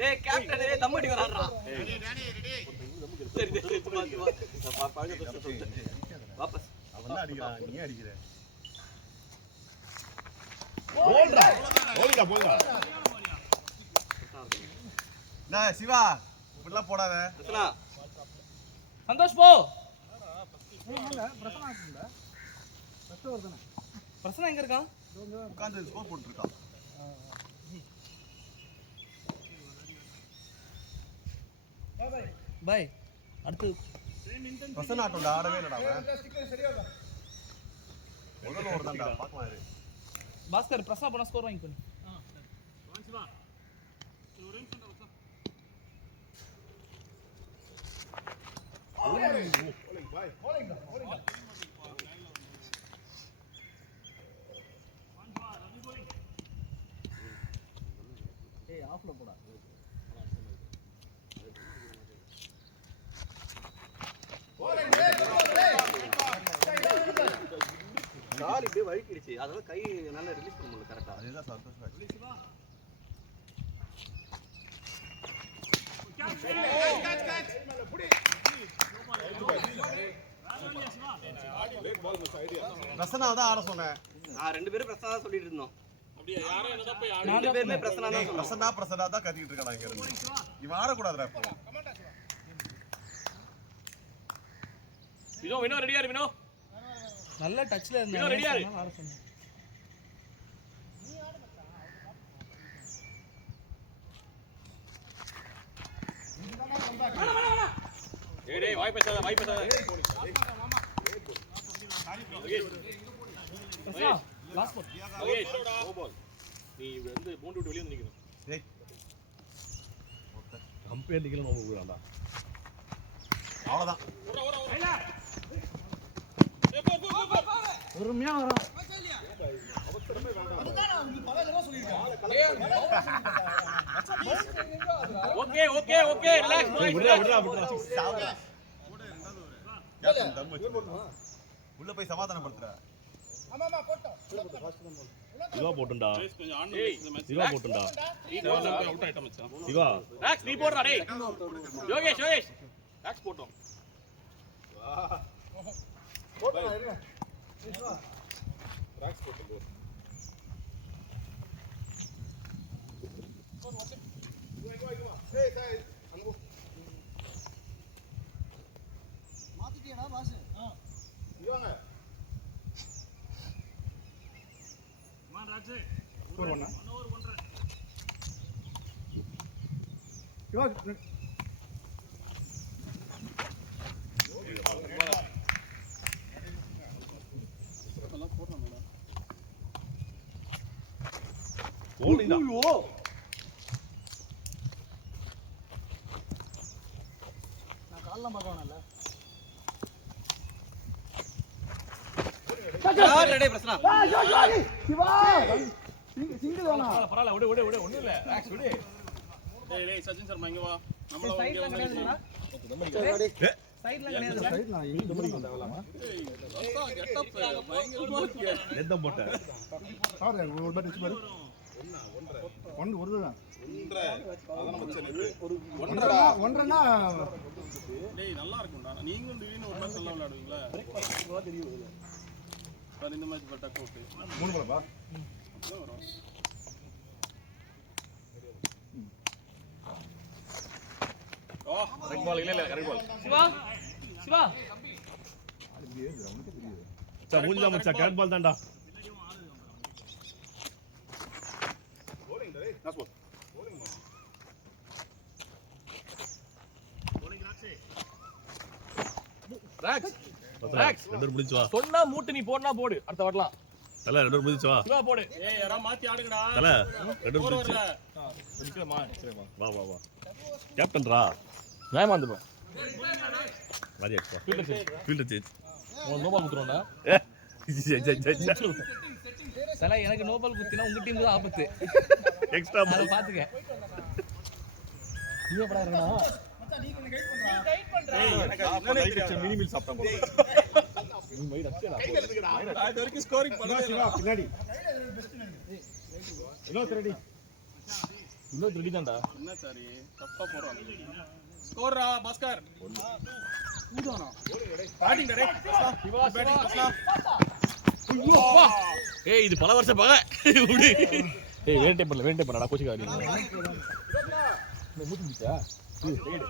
டேய் கேப்டன் ஏய் தம் அடி வராறா. சரி வாபஸ். அவன் தான் அடிக்கிறான், நீ அடிக்கிற. போல்டா. போல்டா போல்டா. டேய் சிவா, இப்படிலாம் போடாத. சந்தோஷ் போ. பிரசன்னா எங்க இருக்கான்? உட்கார்ந்து ஸ்கோர் போட்டு இருக்கான். பை. அடுத்து பிரசன்ன ஆட்டம்டா, ஆடவே இல்லடா அவன். முதல்ல ஒரு தான்டா, பார்க்கலாம் இரு. பாஸ்கர் பிரசன்னா போனா ஸ்கோர் வாங்கி பண்ணு. கால் இப்படியே வழுக்கிடுச்சு, அதனால கை நல்லா ரிலீஸ் பண்ண முடியல கரெக்டா. அதுதான் சந்தோஷமா. பிரசனாவை தான் ஆட சொன்னேன். நான் 2 பேரும் பிரசனா தான் சொல்லிட்டு இருந்தோம். அப்படியே யாரோ என்னதான் போய் 2 பேருமே பிரசனா தான் சொன்னோம். பிரசனா தான் கத்திட்டு இருக்கான் இங்க இருந்து. இவன் ஆடக்கூடாதுடா இப்போ. வினோ வினோ ரெடியா இரு வினோ. நல்ல டச்ல இருந்தா வினோ ரெடியா இரு. ஆட சொன்னேன். டேய் டேய் வாய் பேசாத வாய் பேசாத. Last ball. Mahesh no ball. நீ வந்து பவுண்டரி விட்டு வெளிய வந்து நிக்கணும். டேய் கம்பேர் நிக்கல நோ போறான்டா. அவ்வளவுதான். பொறுமையா வரோம். Okay okay okay relax boys. விடுடா விடுடா. கேப்டன் தம் வச்சு. உள்ள போய் சமாதானப்படுத்துறா. சிவா போட்டுண்டா. சிவா போட்டுண்டா. அவுட் ஆயிட்ட மச்சான். சிவா ராக்ஸ் நீ போடுடா டேய். யோகேஷ் யோகேஷ் ராக்ஸ் போட்டோம். போட்டா இருங்க. ராக்ஸ் போட்டு. ஏய் சாய் அங்க மாத்திட்டியாடா பாஸ்? இவாங்க. மான் ராக்ஸ். ஸ்கோர் பண்ணா. 1 ஓவர் 1 ரன். இவா ஹோல்டிங் தான். ஐயோ நான் கால்ல பார்க்கறேன்ல. டேய் பிரசனா. சிவா சிங்கிள் தானா? பரவாயில்ல விடு விடு விடு ஒண்ணும் இல்ல ராக்ஸ் விடு. டேய் டேய் சச்சின் சர்மா இங்க வா. நம்மள இங்க வந்து சைடுல கிடையாது. சைடுல நான் இங்க மணிக்கு வந்தாவலாமா? எந்த போட்ட சார் ஒரு பேட் வெச்சு பாரு. ஒன்று ஒருதான். ஒன்றரைனா டேய் நல்லா இருக்கும்டா. நீங்களும் திடீர்னு ஒரு மேட்ச் நல்லா விளையாடுவீங்களா? சார் இந்த மேட்ச் பட்டா கோட்டு 3 பாலப்பா. அப்படிதான் வரும். ஓ ரெட் பால் இல்ல இல்ல கரெக்ட் பால். சிவா சிவா மச்சான் மூஞ்சில மச்சான் கேட் பால் தான்டா. ராக்ஸ் ராக்ஸ் ரெண்டு பேர் முடிஞ்சு வா. சொன்னா மூட்டு நீ போடுனா போடு. அடுத்த வரலாம். தல ரெண்டு பேர் முடிஞ்சு வா. சிவா போடு. ஏய் யாரா மாத்தி ஆடுங்கடா. தல ரெண்டு பேர் முடிஞ்சு. நிக்கலமா சரிமா. வா வா வா. கேப்டன் ரா. நான் வந்துறேன். வாடி எக்ஸ்ட்ரா. Fielder change. உன் நோபால் குத்துறோம்டா. சல எனக்கு நோபால் குத்தினா உங்க டீமுக்கு தான் ஆபத்து. எக்ஸ்ட்ரா அத பாத்துக்க. நீ எப்படா இருக்கடா? ஏய் எனக்கு என்னனே தெரியாது. மினி மீல் சாப்பிட்டா போல. நீ மைட் அடிச்சடா. அது வரைக்கும் ஸ்கோரிங் பண்ணவே இல்ல. பின்னாடி. இன்னொரு ரெடி. இன்னும் ரெடி தான்டா. என்ன சாரி தப்பா போறான். ஸ்கோர்ரா பாஸ்கர். ஊதானா. பேட்டிங் டேய். சிவா பேட்டிங் சிவா. பாஸ்னா. ஏய் இது பல வருஷம் பகை. விடு. ஏய் வேண்டே பண்ணடா கோச்சிக்காதீங்க. மூச்சு முடிச்சா?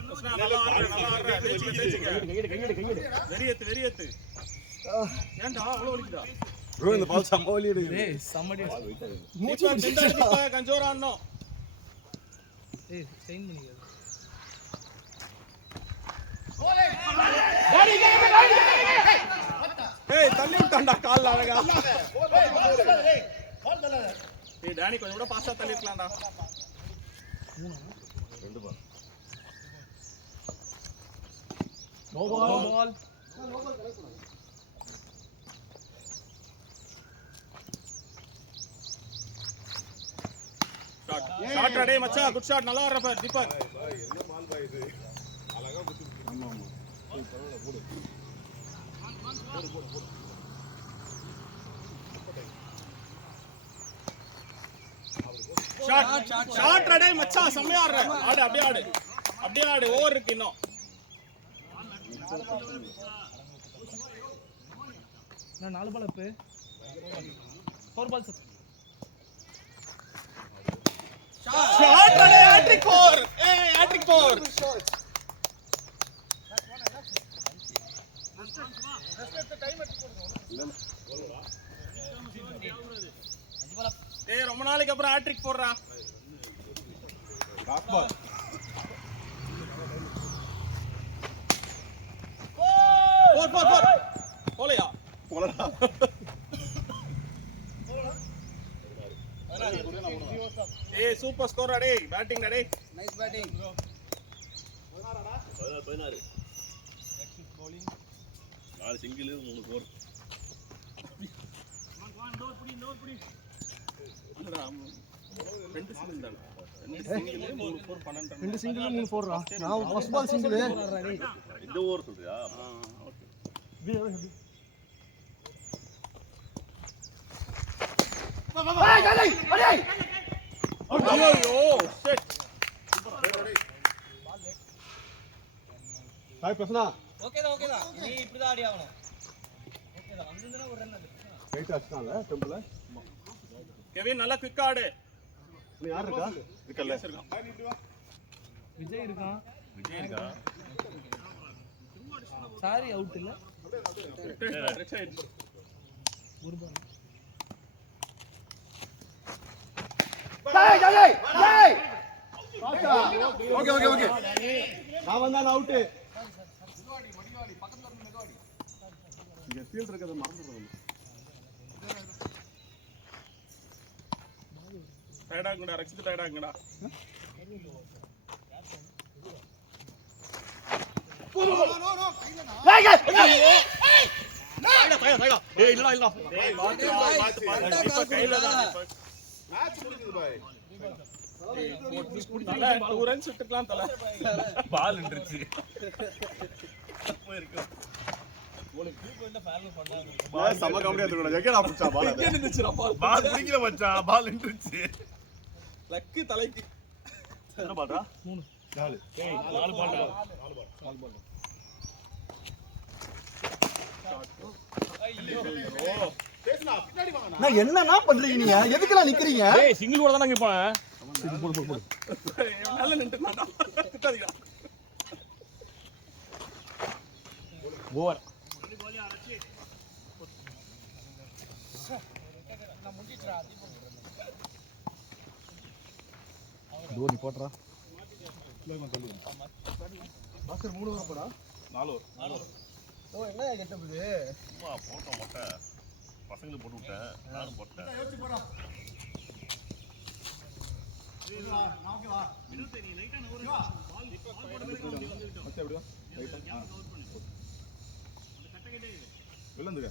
பாஸ்னா நல்லா ஆடுற. கையெடு. வெறியத்து. ஏன்டா அவ்வளவு வலிக்குதா? ப்ரோ இந்த பால் சம்பவலி எடுக்குது. ஏய் சம்மடி. மூச்சு நின்னுட்டு கஞ்சோர ஆடணும். ஏய் சைன் பண்ணிக்க. ஏய் தள்ளி விட்டான்டா கால்ல அழகா. ஏய் டானி கொஞ்சம் கூட பாஸ்டா தள்ளி இருக்கலாம்டா. நோ பால் ஷாட் டேய் மச்சான் குட் ஷாட் நல்லா வர்ற பார் தீபக் என்ன பால் பா இது அழகா குத்தி ஆமா ஆமா பரவாயில்லை போடு ஷாட் டேய் மச்சான் செமையா ஆடுற ஆடு அப்படியே ஆடு ஓவர் இருக்கு இன்னும் நான் 4 பால் அப்பு 4 பால் ஷாட் டேய் ஹேட்ரிக் 4 ஏய் ஹேட்ரிக் 4 ஏய் ரொம்ப நாளைக்கு அப்புறம் ஹேட்ரிக் போடுறா லாஸ்ட் பால் போர் போலையா போலடா ஏய் சூப்பர் ஸ்கோர் டேய் பேட்டிங் டேய் நைஸ் பேட்டிங் 16 4 சிங்கிள் 3 4 இல்லடா ரெண்டு சிங்கிள் தான் ரெண்டு சிங்கிள் 3 4 12 ரெண்டு சிங்கிள் 3 4 நான் ஃபர்ஸ்ட் பால் சிங்கிள் இந்த ஓவர் சொல்றியா ஓகே ஐயோ ஷிட் ஹாய் பிரசன்னா ஓகேடா நீ இப்படி தான் ஆடி ஆகணும் ஓகேடா அங்கந்தனா ஒரு ரன் அது ரைட் அடிச்சான்ல டெம்பிள் கெவின் நல்லா குயிக் ஆடு நீ யார் இருக்கா இருக்கல்ல விஜய் இருக்கான் இருக்கா சாரி அவுட் இல்ல ரைட் சைடு ஒரு பால் ஓகே ஓகே ஓகே நான் வந்தான் அவுட் இங்க ஃபீல்ட் இருக்கத மறந்துறோம் டயர்டாங்கடா ரக்ஷித் டயர்டாங்கடா ஏய் இல்லடா டேய் பாத்து கையில தான் மேட்ச் முடிஞ்சது பாய் தல 2 ரன்ஸ் விட்டுக்கலாம் தல பால் நின்றுச்சு போயிருக்கு சம காமெடியா இருக்கணும் எங்கடா புடிச்சா பால் எங்க நின்னுச்சுடா பால் பிடிக்கல மச்சான் பால் நின்றுச்சு லக்கு தலைக்கு என்ன பால்டா 4 ஏய் 4 பால்டா நான் என்னன்னா பண்றீங்க நீங்க எதுக்குலாம் நிக்கிறீங்க ஏய் சிங்கிள் ஓட தான நிப்பான் போடு நல்ல நின்னுட்டான்டா திட்டாதீங்க ஓவர் டோர் நீ போட்றா மாஸ்டர் 3 ஓவர் போடா 4 ஓ என்ன கெட்டப்புது சும்மா போட்டோம் மொட்டை பசங்களுக்கு போட்டு விட்டேன் நானும் போட்டேன் மச்சா எப்படியா ரைட்டா வெள்ளந்துங்க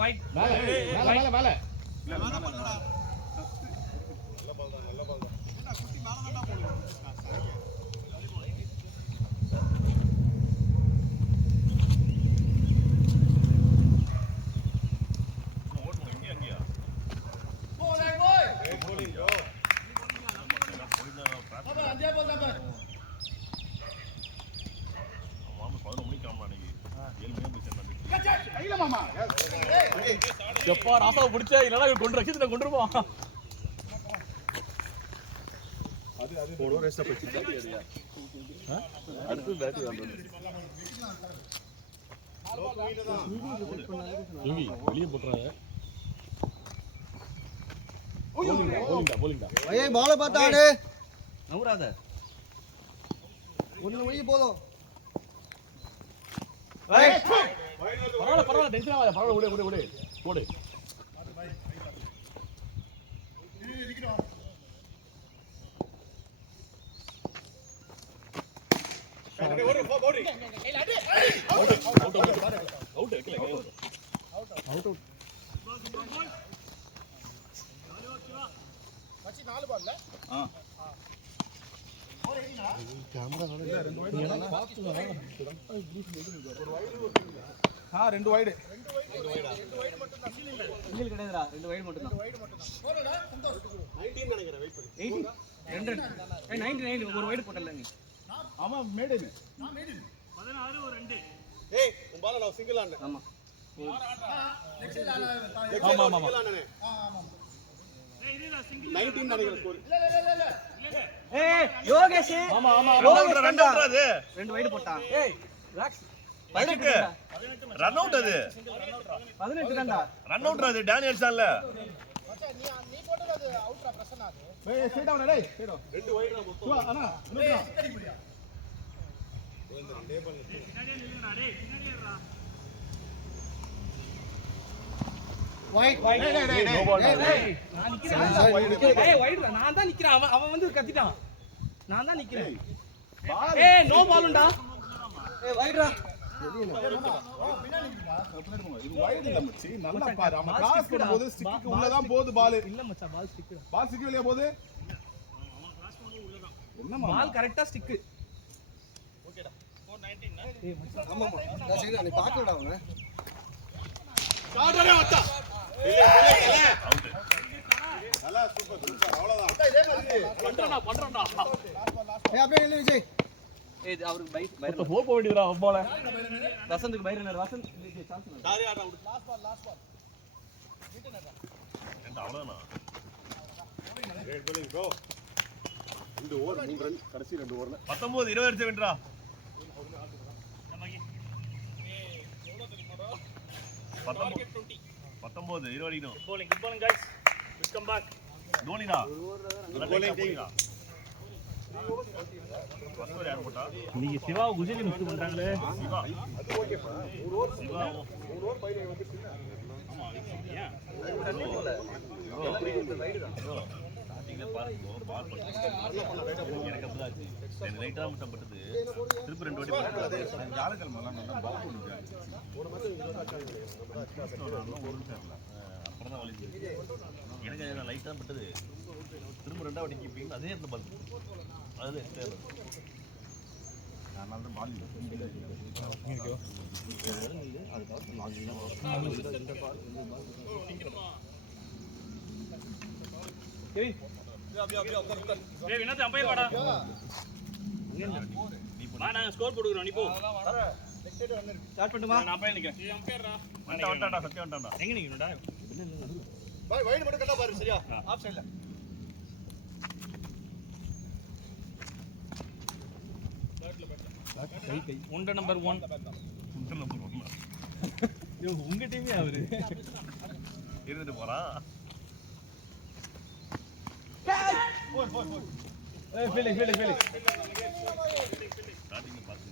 ஒயிட் மேல ஓட்டணும் இங்கே அங்கேயா மாமா 11 மணிக்கு ஆமா அன்னைக்கு 7 மணிக்கு போய் சேர்ந்தாங்க எப்பா ராசாவை பிடிச்ச இல்லனா கொண்டு ரசித்து நான் கொண்டுருவான் அது போடுவோம் ரெஸ்ட் போச்சு அடுத்து பேட்டிங் வந்தது யோகி வெளியே போட்றாங்க போலிங்கடா ஏய் பால பார்த்தா ஆடு நவுறாத ஒன்னு மணி போதும் பரவாயில்ல டென்ஷன் ஆகாத பரவாயில்ல ஓடு போடு ரெண்டு வைடு சிங்கிள் கிடையாதுடா 2 வைடு மட்டும் தான் 19 நினைக்கிறேன் வெயிட் பண்ணி 18 99 ஒரு வைடு போட்டல நீ ஆமா மேடு 16 ஒரு 2 ஏய் உன் பால நான் சிங்கிள் ஆனேன் ஆமா ஆமா ஆமா ஆமா 19 நினைக்கிறேன் ஸ்கோர் ஏய் யோகேஷ் ஆமா ஆமா ரன் அவுட் அது 2 வைடு போட்டான் ஏய் ராக்ஸ் ரன் அவுட் அது 18 தான்டா ரன் அவுட் அது டேனியல் சான்ல ஏய் ஸ்ட்ரைட் டவுன் டேய் ஸ்ட்ரைட் டவுன் ரெண்டு வைடு நான் சுவா அண்ணா இன்னும் நான் தான் நிக்கிறேன் அவன் வந்து கத்திட்டான் நான் தான் நிக்கிறேன் ஏய் நோ பாலுண்டா ஏய் வைடுடா இது வைடு இல்ல மச்சி நல்லா பாரு அவன் கிராஸ் பண்ணும்போது ஸ்டிக்கு உள்ள தான் போகுது பால் இல்ல மச்சான் பால் ஸ்டிக் பால் ஸ்டிக் வெளிய போகுது என்னமா பால் கரெக்ட்டா ஸ்டிக் ஓகேடா 419 ஏய் மச்சான் ஆமா ஆமா நீ பாக்கலடா அவன காடரே வந்தா நல்லா சூப்பர் சூப்பர் அவ்வளவுதான் பண்றடா ஏய் அப்படியே என்ன விஜய் ஏய் அவருக்கு பை போக வேண்டியதுடா பால வசந்துக்கு பைரனர் வசந்த் சான்ஸ் சாரி ஆடா விடு அவ்வளவுதானா rate bowling bro 2 over 3 run கடைசி 2 ஓவர்ல 19 20 அடிச்சு வென்றா 19 20 அடிக்கணும் good bowling guys welcome back தோனிடா bowling டீம்டா ஃபர்ஸ்ட் யார் போட்டா நீங்க சிவா குஜரி மிஸ் பண்றாங்களே சிவா அது ஓகேப்பா 3 ஓவர் சிவா 3 ஓவர் பைரே வந்துச்சுல ஸ்டார்டிங்ல பாருங்க பால் போட்டு எனக்கு அப்பதாச்சு எனக்கு ரைட்டா மட்டும் பட்டது திருப்பி 2 வாட்டி பட்டது ஜாலகல்மலாம் நல்லா பால் போடுங்க ஒரு அப்புறம் தான் வலிச்சு எனக்கு நான் லைட்டா பட்டது திரும்ப 2 வாட்டி கீப்பிங் அதே இருந்த பால் அது அதனால தான் பால் ஏய் வினோத் அம்பையர் வாடா வா நான் ஸ்கோர் போடுறோம் நீ போ ஸ்டார்ட் பண்ணுமா நான் அம்பையர் நிக்கேன் ஏய் அம்பையர் ரா வந்துட்டான்டா சத்தியம் வந்துட்டான்டா எங்க நிக்கணும்டா பாய் வைடு மட்டும் கட்டா பாரு சரியா ஆஃப் சைடுல உண்ட நம்பர் 1 யோ உங்க டீமே அவரு இருந்துட்டு போறான் ஏய் ஃபீலிங் ஸ்டார்டிங்ல பாத்து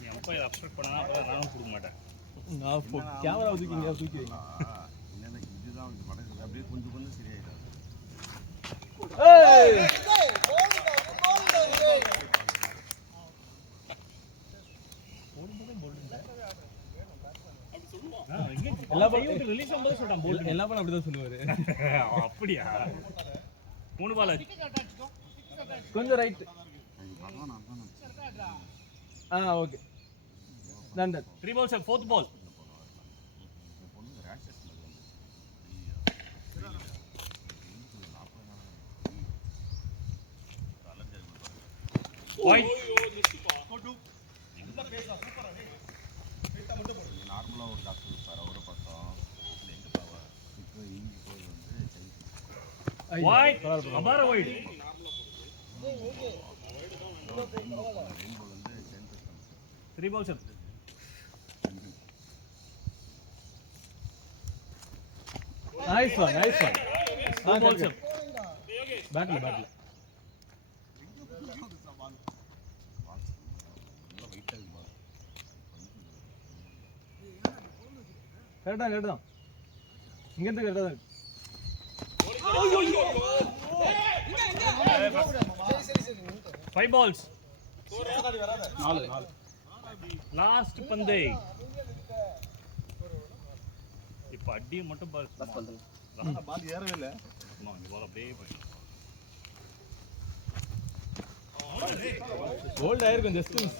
நீ அம்பையர் அப்செட் பண்ணா அப்ப நானும் கொடுக்க மாட்டேன் நான் கேமரா தூக்கி வைங்க என்னன்னா இதுதான் வந்து படகு அப்படியே கொஞ்சம் கொஞ்சம் சரியாயிடும் ஏய் எல்லா பாலும் ரிலீஸ் பண்ணும்போது சொல்றான் போல் எல்லா பாலும் அப்படிதான் சொல்லுவாரு அப்படியா 3 பால் ஆச்சு கொஞ்சம் right okay done 3 balls and 4th ball White. நார்மலா ஒரு டாக்டர் இருப்பார் அவரை பார்த்தோம் எங்க பாவா இப்போ இங்க போய் வந்து White. Abara white. ரெயின்போ வந்து centre 3 balls and nice one 2 balls and பேட்ல கரெக்டா இங்க இருந்து கரெக்டா தான் 5 balls. 4 4 லாஸ்ட் பந்து இப்ப அடியை மட்டும் பாரு பால் ஏறவே இல்லை. ஆமா இந்த பால் அப்படியே போய் கோல்ட் ஆயிருக்கும் ஜஸ்ட் மிஸ்.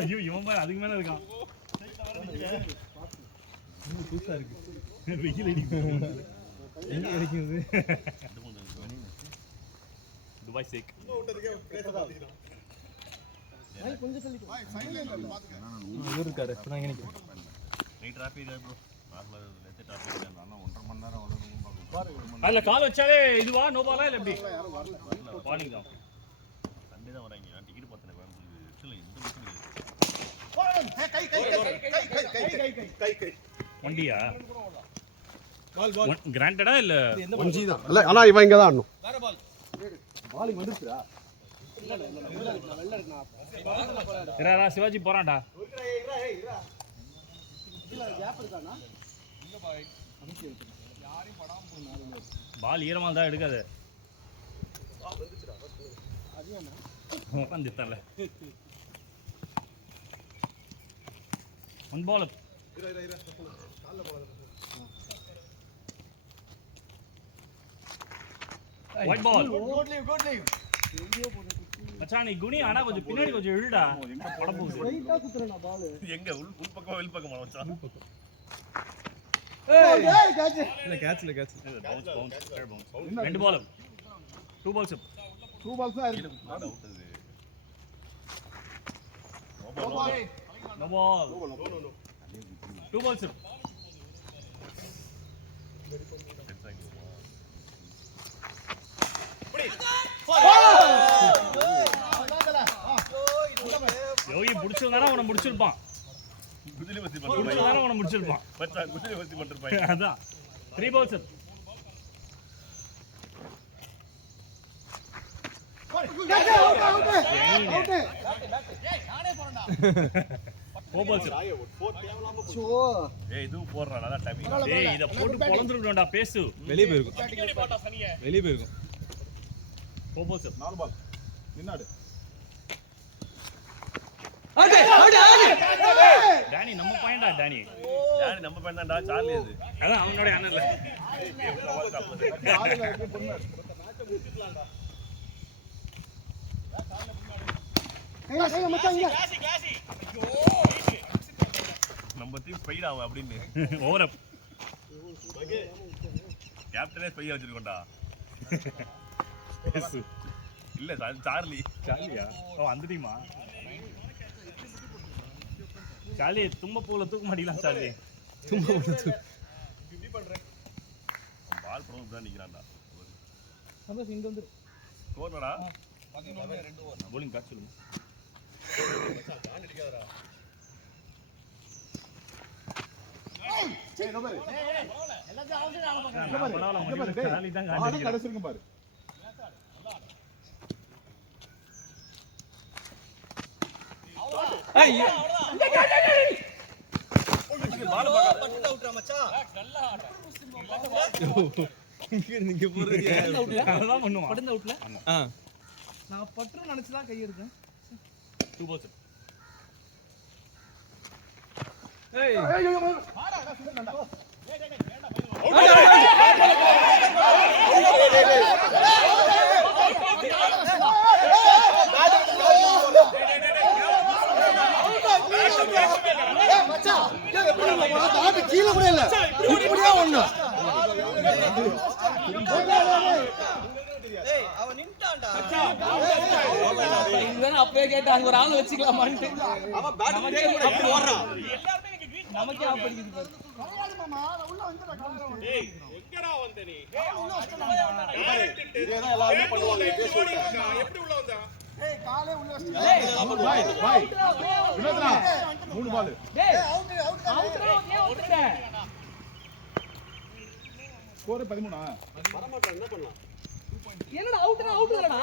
ஐயோ இவன் பாரு அதுக்கு மேல இருக்கான். புதுசா இருக்கு. வெயில் அடிக்குது. எங்க கிடைக்குது? துபாய் சேக். இவர் இருக்காரு. இப்ப நான் நினைக்கிறேன். அதுல கால் வச்சாலே இதுவா நோ பாலா இல்ல எப்படி? வார்னிங் தான். வண்டியா? கிராண்டடா இல்ல? இல்ல ஆனா இவன் இங்க தான் ஆடணும். பால் வந்துருச்சுடா. இரா சிவாஜி போறான்டா. பால் ஈரமா தான் எடுக்காது. உட்காந்துட்டால ஒன் பால் ஒயிட் பால். மச்சான் நீ குனி ஆனா கொஞ்சம் பின்னாடி கொஞ்சம் இழுடா. எங்க பட போகுது? எங்க உள் பக்கம் வெளி பக்கம் மச்சான். இல்ல கேட்ச்ல கேட்ச். பவுன்ஸ் ரெண்டு பால். 2 balls. 2 balls தான் இருக்கு. No ball. 2 balls. யோகி புடிச்சிருந்தானா அவனை முடிச்சிருப்பான். புடிச்சிருந்தானா அவனை முடிச்சிருப்பான். அதான் 3 balls. இத போட்டு பொளந்துடுடா பேசு. வெளிய போயிருக்கும். வெளிய போயிருக்கும். 4 balls. 4 பால். நின்னாடு. டானி நம்ம பையன்டா டானி. நம்ம பண்ணாண்டா சார்லி அது. அதான் அவனோட அண்ணன் இல்ல. ஆளுங்க இருக்கு பொண்ணு. நம்ம டீம் ஸ்பைட் ஆகும் அப்படின்னு ஓவர் அப். கேப்டனே ஸ்பையா வச்சிருக்கோம்டா. பேசு. இல்ல சார்லி. சாலியா? ஓ அந்த டீமா? சாலி தும்பப்பூல தூக்க மாட்டீங்களா சாலி? பால் ப்ரோ தான் நிக்கறான்டா. சந்தோஷ் இங்க வந்து ஸ்கோர்டா 11 2 bowling காட் சொல்லுங்க. ஜான் அடிக்காதடா. ஏய் நோபர். எல்லாத்தையும் அவுட் ஆக பாக்குறாங்க. சாலி தான் ஆளு காட் கடைசிக்கு பாரு. ஐயோ பால் பாக்க பட்டு அவுட்ரா மச்சான். நல்லா ஆடுற. நீங்க போறது அதான் பண்ணுவான். பட்டு அவுட்ல? ஆ நான் பட்டு நினைச்சு தான் கை எடுத்தேன். 2 balls. ஏய் கீழே கூட இல்ல இப்படியே ஒண்ணு அப்பவே கேட்டாங்க ஒரு ஆள் வச்சுக்கலாமான்னு. நமக்கே ஆப்படிக்குது பாரு. எங்கடா வந்த நீ? இதேதான் எல்லாரும் பண்ணுவாங்க. எப்படி உள்ள வந்த? பாய் பாய். வினோத்ரா 3 பால். டேய் அவுட்ரா ஏன் அவுட்ற? ஸ்கோர் 13. என்னடா அவுட்ரா அவுட்றடா?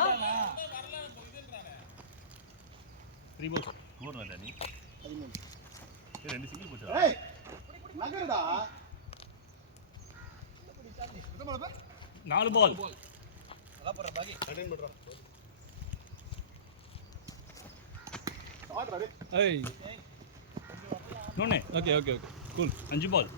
3 balls. ஸ்கோர் வேண்டா நீ. 13 ரெண்டு சிங்கிள் போச்சுடா. ஏய் நகருடா. 4 பால் ஏய் நோனே ஓகே ஓகே ஓகே கூல் 5 பால்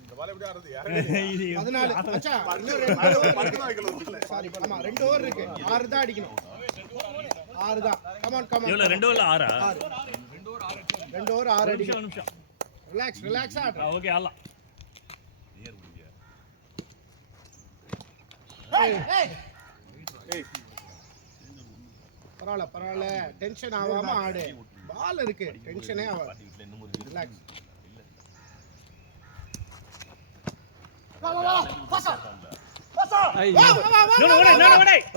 இந்த பால் எப்படி ஆடுறது? 14 மச்சான் இன்னும் படுக்கலாம் வைக்கணும் இல்ல. சாரி ஆமா 2 ஓவர் இருக்கு 6 தான் அடிக்கணும் 6 தான் கமான் கமான் எவ்வளவு 2 ஓவர்ல 6 2 ஓவர் 6 அடிக்கணும் ஒரு நிமிஷம் ரிலாக்ஸ் ஆடு ஓகே ஆடலாம் பரவாயில்ல டென்ஷன் ஆகாம ஆடு பால் இருக்கு டென்ஷனே ஆகாது relax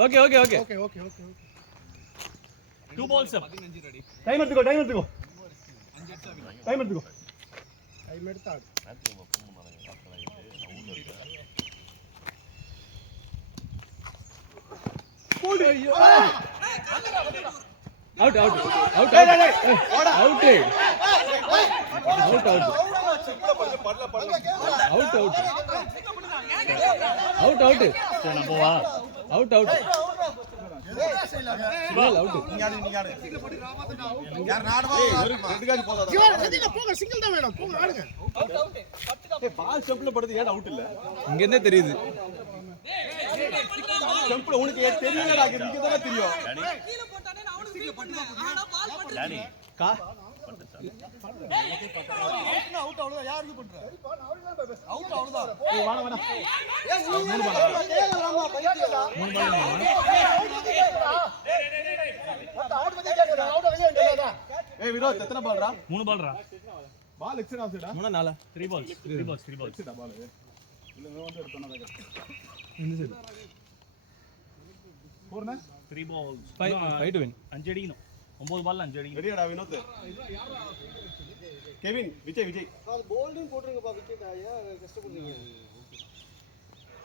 okay okay okay okay okay okay 2 balls up time எடுத்துக்கோ டைம் எடுத்துக்கோ டைம் எடுத்து ஆடு out out out out out out out சரி நம்ம வா அவுட் அவுட் போங்க சிங்கிள் தான் வேணும் போங்க ஆடுங்க பால் ஸ்டெப்ல படுது ஏன் அவுட் இல்ல இங்க இருந்தே தெரியுது ஸ்டெப்ல உனக்கு தெரியலடா இங்க தான தெரியும் டானி கா ஏய் வினோத் எத்தனை பால்டா 3 பால்ரா பால் எக்ஸ்ட்ரா ஆஃப்டா 3 balls 3 balls பால் இல்ல வந்து எடுத்தோம்னா இந்த சைடு போறனா 3 balls 5 to win 5 அடிக்கணும் 9 பால்ல 5 அடிக்கணும் ரெடியாடா வினோத் கெவின் விஜய்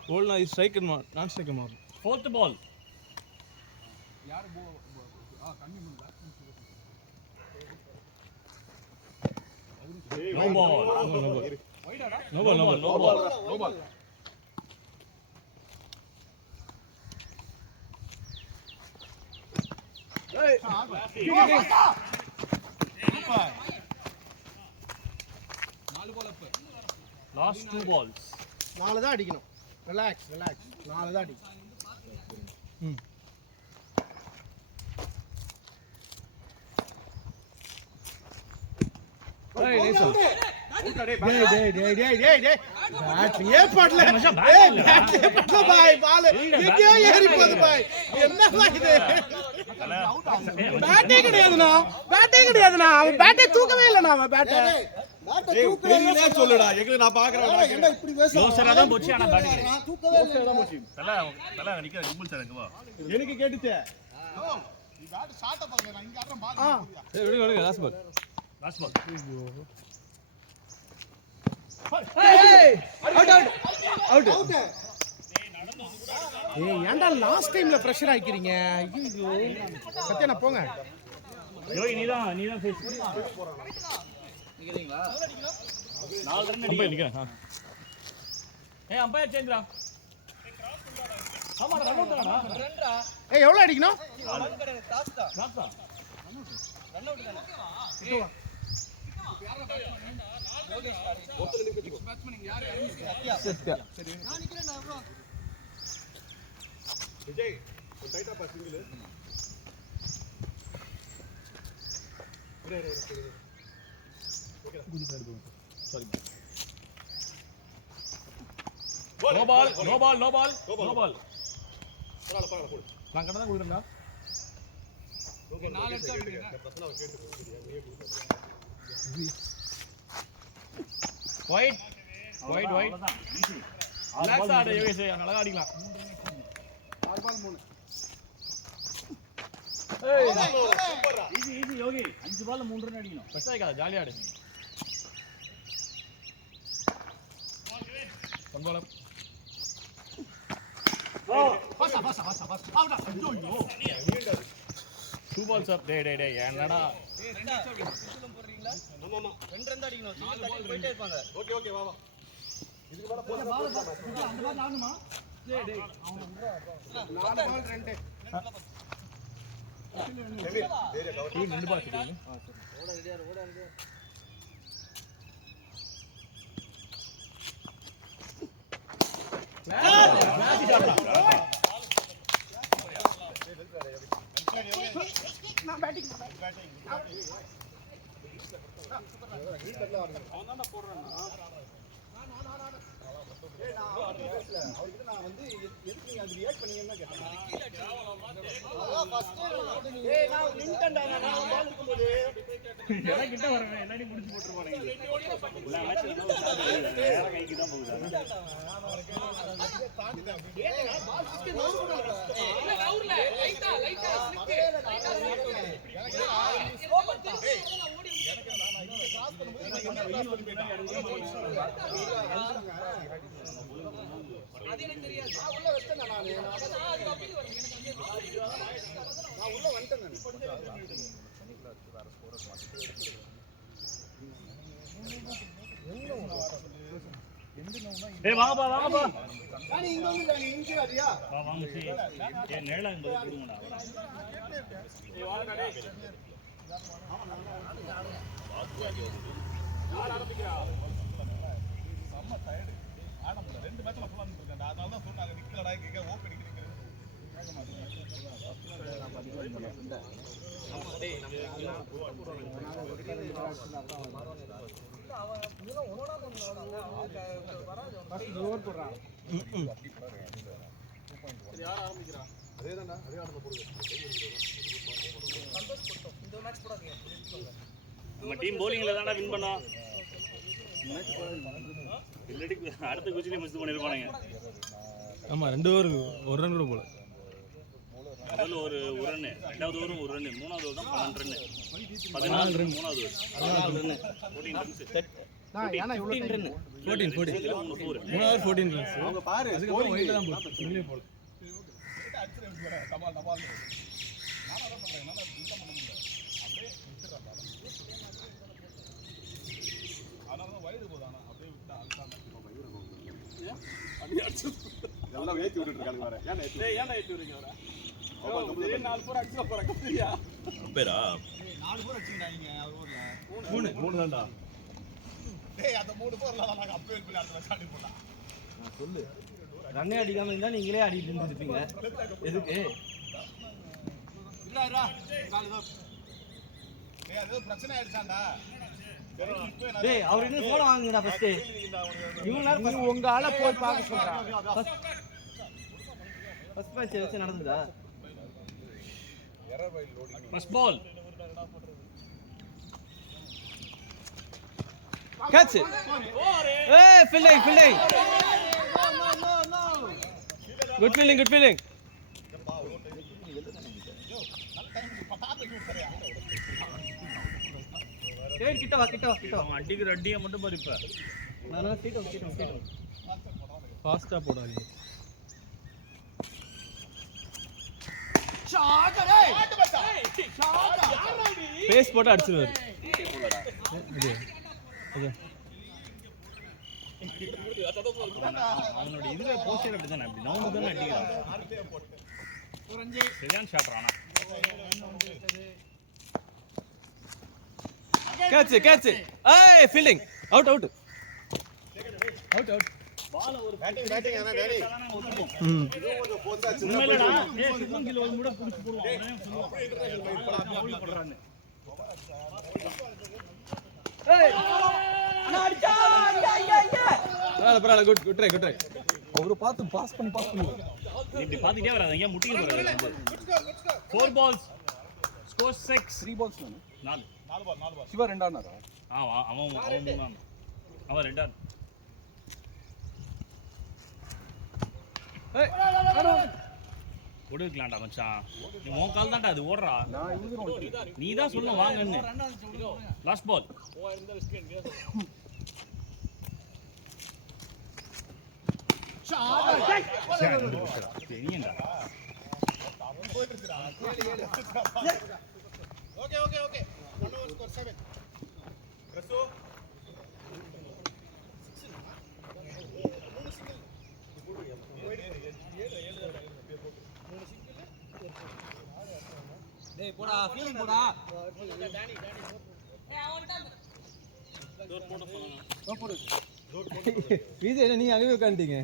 போல்னா ஸ்ட்ரைக்கர் நான் ஸ்ட்ரைக்கர் மாறு 4th ball no ball no ball no ball no ball last 2 balls 4 தான் அடிக்கணும் ரிலாக்ஸ் 4 தான் அடிக்கணும் ஏய் நைஸ் பேட்டிங்கே படல பேட்டிங்கே படல பாய் பால் எங்கேயோ ஏறி போகுது பாய் என்ன பாய் இது பேட்டே கிடையாதுண்ணா அவன் பேட்டே தூக்கவே இல்லைண்ணா அவன் பேட்டே தெரியல சொல்லுடா எங்க நான் பாக்குறேன் க்ளோசரா தான் போச்சு ஆனா பேட் கிடையாது தல நிக்க ரிபுல் சார் வா எனக்கு கேட்டுச்சே ஏய் விடுங்க last ball last ball out ஏய் ஏன்டா லாஸ்ட் டைம்ல பிரஷர் ஆக்கிக்கிறீங்க ஐயோ சத்யானா போங்க யோகி நீதான் ஃபேஸ் நிக்கிறீங்களா 4 ரன் அடி நிக்கிறேன் ஏய் அம்பையர் சேஞ்ச்ரா ஆமா ரன் அவுட் தானா ஏய் எவ்வளவு அடிக்கணும் ராஸ்தா சத்யா விஜய் ஒரு டைட்டா pass single sorry no ball பரவாயில்ல போடு நான் கடை தான் கொடுக்குறேன்டா ஒயிட் ரிலாக்ஸ் ஆடு யோகேஷ் அழகா அடிக்கலாம் 4 பால் 3 ஈஸி யோகி 5 பால்ல 3 ரன் அடிக்கணும் ஃபர்ஸ்ட் ஆயிக்காத ஜாலியா ஆடு ஒன் பால் 2 balls up. டேய் என்னடா ஓகே ஓகே வா வா ரெண்டு பால் கிடையாது. கிட்ட வரவே எல்லாரும் முடிச்சு போட்டுருவாங்க. எல்லா மேட்ச்ல நேரா கைக்கு தான் போகுது. ஏய் வாங்கப்பா வாங்கப்பா டானி இங்க வந்து டானி இங்க வரியா வா வாங்க சி ஏ நேரா இங்க போடுங்கடா. ஏய் வாடா டேய் யார் ஆரம்பிக்கிறா செம்ம டயர்ட் ஆட முடியல 2 மேட்ச்ல ஃபுல்லா நின்னுட்டேன் அதனால தான் சொன்னாங்க நிக்கலடா இங்க ஓபன் நிக்கிறீங்க டேய் அதேதான்டா அதே ஆடல போடுங்க நம்ம டீம் bowlingல தான்டா வின் பண்ணோம். இல்லடி அடுத்த குச்சிலே மிஸ் பண்ணிருப்பானுங்க. ஆமா 2 ஓவர் 1 ரன் கூட போல. முதல்ல ஒரு ரன், ரெண்டாவது ஓவரும் ஒரு ரன், மூணாவது ஓவர் தான் 12 ரன். 14 ரன் மூணாவது ஓவர். 14 ரன். 14 ரன்ஸ். நான் ஏனா இவ்வளவு 14 3 ஓவர். 3 over 14 runs. அவங்க பாரு அதுக்கப்புறம் ஒயிட் தான் போச்சு. சிங்கிளே போல. டபால் டபால் நானா தான் பண்றேன் நல்லா இந்த பண்ண முடியல அப்படியே விட்டுறாங்க அதனால தான் வயது போதானா அப்படியே விட்டா அல்காம அப்படியே அடிச்சு எல்லாம் ஏத்தி விட்டுட்டு இருக்காங்க வர ஏன் ஏத்தி டேய் ஏன்டா ஏத்தி விடுறீங்க வர ஓ நாலு பேர் அடிச்சு போற கப்பியா பேரா 4 பேர் அடிச்சீங்கடா நீங்க அது ஊர்ல 3 தான்டா. டேய் அந்த 3 பேர்ல தான் நாங்க அப்பவே பிளே ஆடுற ஸ்டார்ட் பண்ணா சொல்லு ரன்னே அடிக்காம இருந்தா நீங்களே ஆடிட்டு இருப்பீங்க. எதுக்கு இல்லடா கால் இதோ டேய் அது பிரச்சனை ஆயிடுச்சாண்டா டேய் அவர் இன்னும் போன் வாங்குங்கடா ஃபர்ஸ்ட். இவங்க நேரம் உங்க ஆள போய் பார்க்க சொல்றா. ஃபர்ஸ்ட் மேட்ச் வச்சு நடந்துதா? First ball catch. ஏய் fielding fielding. Good fielding good fielding. டேய் கிட்ட வா கிட்ட வா கிட்ட வா. அவன் அடிக்கிற அடியை மட்டும் பாரு இப்ப. நான் கிட்ட ஃபாஸ்டா போடாதீங்க. பேஸ் போட்டு அடிச்சிருவாரு. அவனோட இதுவே போஸ்டர் அப்படிதானே அப்படி நவுந்து தானே அடிக்கிறான். சரியான ஷாட் ஆனா. Catch catch. ஏய் fielding out out out out. Ball ஒரு பேட்டிங் என்ன டேடி கொஞ்சம் போந்தாச்சு உண்மையிலடா ஏய் சுமன் கில் ஒரு முறை புடிச்சு போடுவான். அவனே சொல்லுவான் பவுல் போடுறான்னு. ஏய் அண்ணா அடிச்சா பரவாயில்ல good good try good try. அவரு பார்த்து பாஸ் பண்ணி இப்படி பாத்துட்டே வராத ஏன் முட்டிக்கு போறாரு. 4 balls ஸ்கோர் 6. 3 balls தானே 4 சிவா ரெண்டு ஆனாரா அவன் மூணாம் அவன் ரெண்டாம். ஓடிக்கலாம்டா மச்சான். நீ உன் கால் தான்டா அது ஓடுறா. நான் இவங்க நீ தான் சொல்ல வாங்கன்னு. லாஸ்ட் பால் தெரியும்டா. விஜய் நீங்க அங்கவே உட்காந்துட்டீங்க.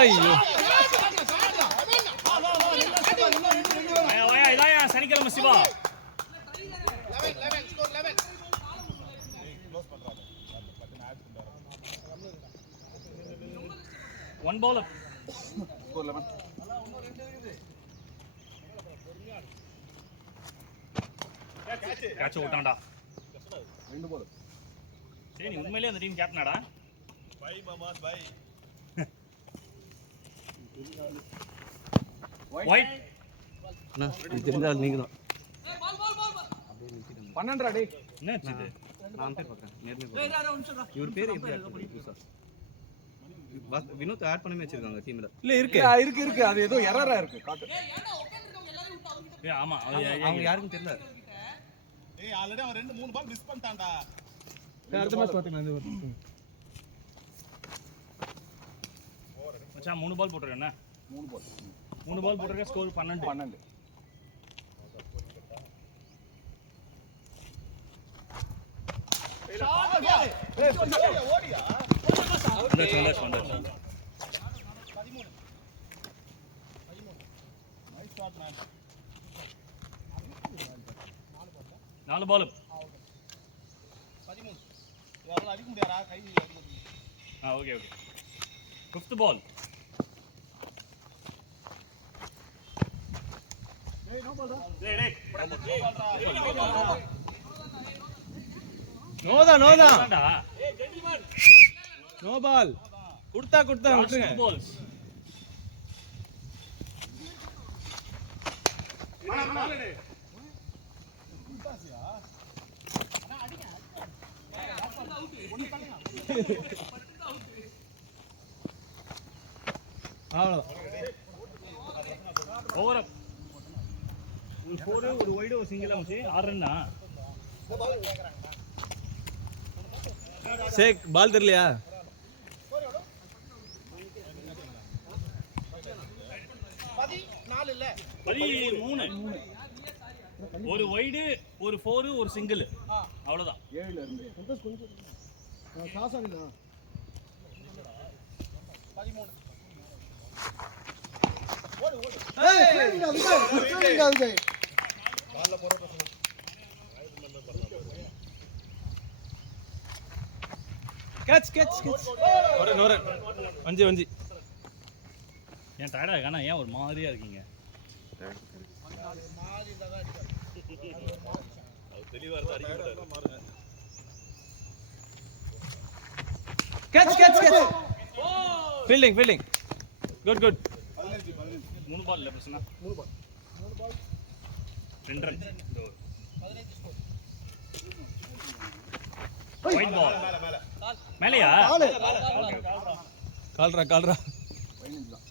ஐயோ வாயா இதாயா சனிக்கிழமை Siva. One bowler. Score 11. Catch விட்டான்டா. 2 ball. சரி நீ உண்மையிலேயே அந்த டீம் கேப்டனாடா? பை மாமாஸ் பை. ஒயிட். இது தெரிஞ்சால் நீங்க தான். 12 டேய். என்ன ஆச்சு இது? நான் பேர் பார்க்கறேன். நேர்மையா இவர் பேர் எப்படி ஆட் பண்ணி புதுசா? வினோத் ஆட் பண்ணி வச்சிருக்காங்க டீம்ல. இல்ல இருக்கு அது ஏதோ எரரா இருக்கு காட்டு. ஏய் ஆமா அவங்க யாருக்கும் தெரியல. ஏய் ஆல்ரெடி அவன் 2-3 பால் மிஸ் பண்ணிட்டான்டா. அடுத்த மேட்ச் பாத்தீங்களா இது மச்சான் 3 பால் போட்டுருக்கேன். 3 ball. 3 பால் போட்டுருக்கேன். ஸ்கோர் 12. 12. வந்தாச்சு. 4 பால். 13. யாரால அடிக்க முடியாதா? கை அடிக்க முடியாது. ஓகே. 5th ball. டேய் நோதா ஏன்டா? No ball. குடுத்தா விட்டுருங்க. 2 balls. அவ்வளவுதான். Over up. ஒரு 4 ஒரு வைடு ஒரு சிங்கிள் ஆச்சு. 6 ரன்னா. சேக் பால் தெரியலையா? 13. ஒரு வைடு ஒரு 4 ஒரு சிங்கிள். அவ்வளவுதான். 7ல இருந்து. கேட்ச் ஒரு வஞ்சி ஏன் டயர்டா இருக்கானா? ஏன் ஒரு மாதிரியா இருக்கீங்க? தெளிவா இருந்தா அடிக்க மாட்டாரு. கேட்ச் ஃபீல்டிங் குட் 3 பால் இல்ல பிரச்சனை. 3 பால் 2 ரன். White ball. மேலையா? கால்ரா 15 தான்.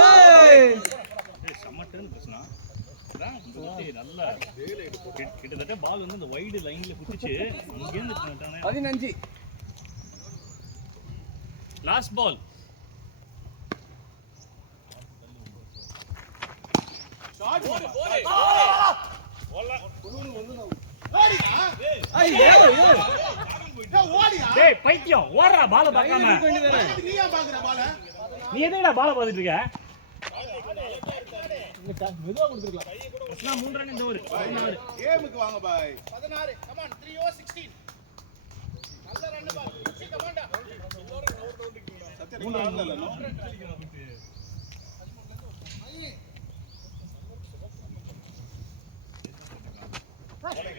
ஏய் சம்மட்டன்னு பிரச்சனை. நல்லா கிட்டத்தட்ட பால் வந்து அந்த வைடு லைன்ல குத்திச்சு அங்க இருந்து 15. Last ball. டேய் பைத்தியம் ஓடுறா பால பார்க்காம. நீயா பாக்குற பால? நீ எதுக்குடா பால பார்த்துட்டு இருக்க? மெதுவா கொடுத்துருக்கலாம். 3 ரன் இந்த ஓவர். 16. கேமுக்கு வாங்க பாய். 16. Come on, 3 over 16. நல்ல ரன் பால். come on டா. சத்யா 3 ரன் இல்ல.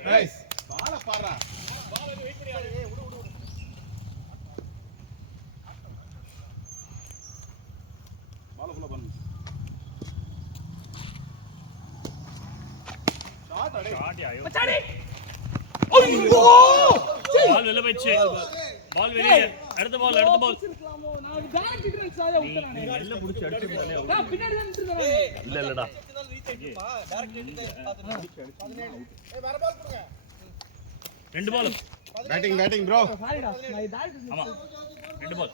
நைஸ். பால பாறா. பால ஃபுல்லா பண்ணு. மச்சாடி ஐயோ பால் வெளில போயிடுச்சு. பால் வெளியே. அடுத்த பால். வச்சிருக்கலாமோ நான் டைரக்ட் டிஃபரன்ஸ் ஆயா விட்டேன் நானே எல்ல புடிச்சு அடிச்சிருந்தானே. நான் பின்னாடி தான் நின்னுட்டேன் நானே இல்லடா. ரெண்டு பால். Batting bro. சாரிடா நான் டைரக்ட் ஆமா. ரெண்டு பால்.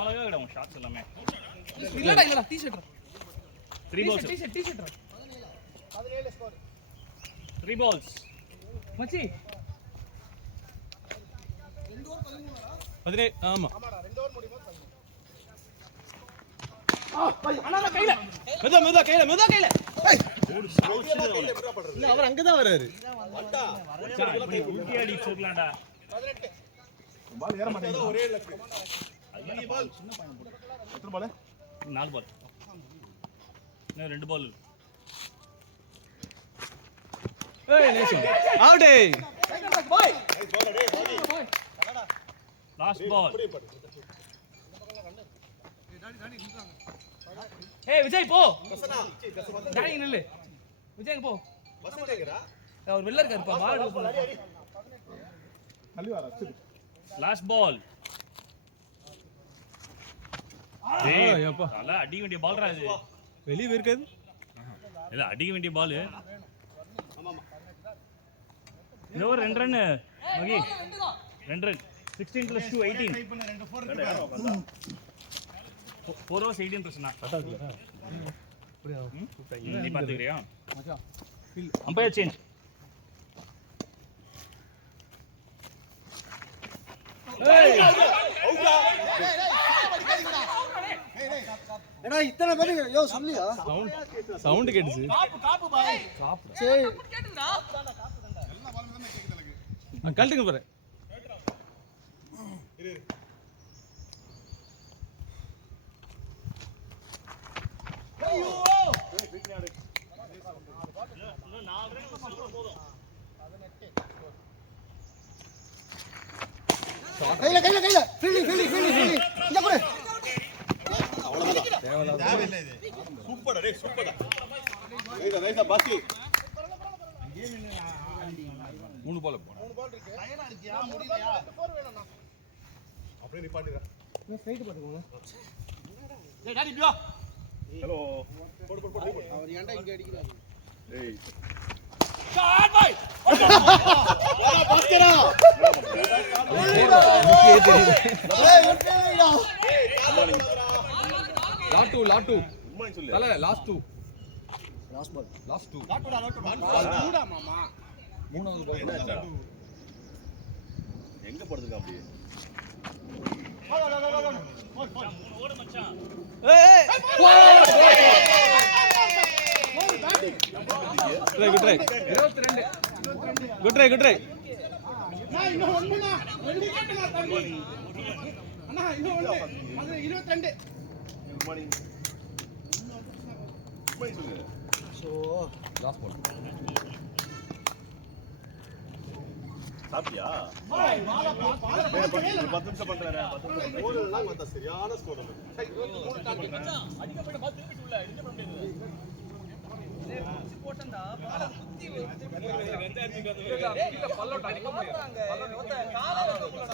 அழகா கிடக்கும் ஷாட்ஸ் எல்லாமே. இல்லடா டி-ஷர்ட் 3 balls. T-shirt 3 balls. மச்சி ஆமா அண்ணா கையில மெதுவா கையில இல்ல அவர் அங்கதான் வராரு. உல்டி அடி சொல்லலாம்டா. பால் ஏற மாட்டேங்குது. ஒரே லக்கு. எத்தனை பால்? 4 பால். இன்னும் 2 பால். அவுட். பாய் லாஸ்ட் பால். ஏய் விஜய் போ டானி நில்லு விஜய் போ அவர் வெளில இருக்காரு பா பால் எடுக்க போல தள்ளி வர சரி. Last ball. ஏய் அப்பா நல்லா அடிக்க வேண்டிய பால்ரா இது. வெளியே இருக்காது. இல்ல அடிக்க வேண்டிய பால். இந்த ஒரு 2 ரன் மகி. 2 ரன். 16 + 2 18. 4 overs 18 ரன்ஸ்னா. நீ பாத்துக்கறியா? Umpire change. ஏடா இத்தனை பேருக்கு யோ சொல்லியா சவுண்ட் கேட்டுச்சு. காப்பு பாய் சரி கேட்டுடா கழட்டுங்க பாரு. கையில ஃபீல்டிங் இங்க போடு. சூப்பர்டா டேய் சூப்பர்டா. ரைசா பாசி. 3 பால். அப்படியே நிப்பாட்டுடா. ஸ்ட்ரைட் போடுங்க. டேய் டாடி பியோ ஹலோ. போடு. அவர் ஏன்டா இங்க அடிக்கிறாரு? ஏய். ஷாட் பாய் பாஸ்கரா. ஏய் விட்டுடா. லாட் 2 உண்மைன்னு சொல்லு. தல லாஸ்ட் 2 லாஸ்ட் பால். கூடா மாமா. மூணாவது பால். என்னாச்சா? எங்க படுதுங்க அப்படியே? ஓடு மச்சான். Good try 22 good try. நான் இன்னும் ஒண்ணுனா ரெண்டு கேட்டனா தம்பி. அண்ணா இன்னும் ஒண்ணு. அது 22. Good morning. உண்மைன்னு சொல்லு. So last ball. சாப்பிட்டியா? டேய் 10 நிமிஷம் பண்றானே. 10 நிமிஷம். கோல்லாம் வந்தா சரியான ஸ்கோர் அது. அடிக்கப்பட்ட பால் திருப்பி உள்ள என்ன பண்ண முடியாது. டேய் புடிச்சு போட்டடா பால் குத்தி இல்ல பல்லோட்ட அடிக்க முடியாது. பல்லோட்ட கால வைக்க முடியல.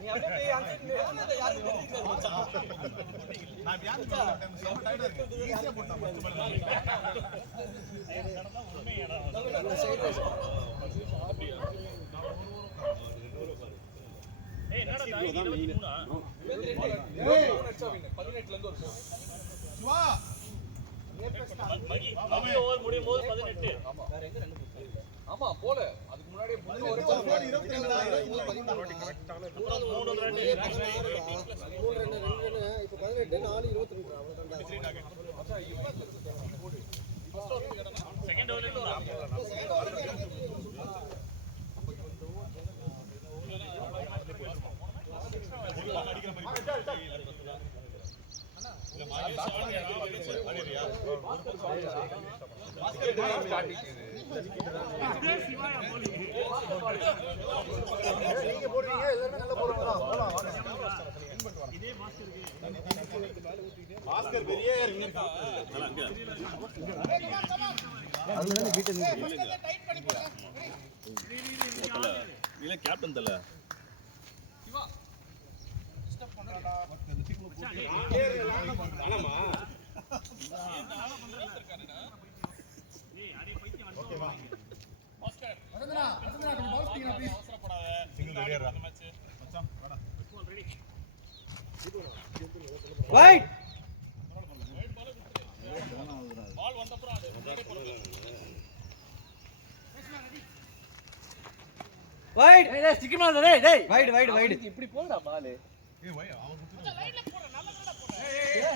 நீ அப்படியே அங்க யாரு தெரியாது மச்சான். நான் யாரு டைம் செம டைட்டா இருக்கு. ஈஸியா போட்டா 10 பால். ஏய் என்னடா தாய் 23 ஏய் 18ல இருந்து ஒரு சிவா. மகி ஓவர் முடியும் போது 18. ஆமா போல அதுக்கு முன்னாடி ஒரு ஓவர் 22 தான். 3 ரன். இப்போ 18 4 22 அவ்வளவுதான். செகண்ட் ஓவர்ல இருந்து நீங்க போடுறீங்க எல்லாரும் நல்லா போடுறீங்க. போலாம் வாங்க. பாஸ்கர் வெளியே இல்ல கேப்டன் தல வைட் வைட் டேய் ஸ்டிக் மார் டேய் டேய் வைட் இப்படி போடா பால் ஏய்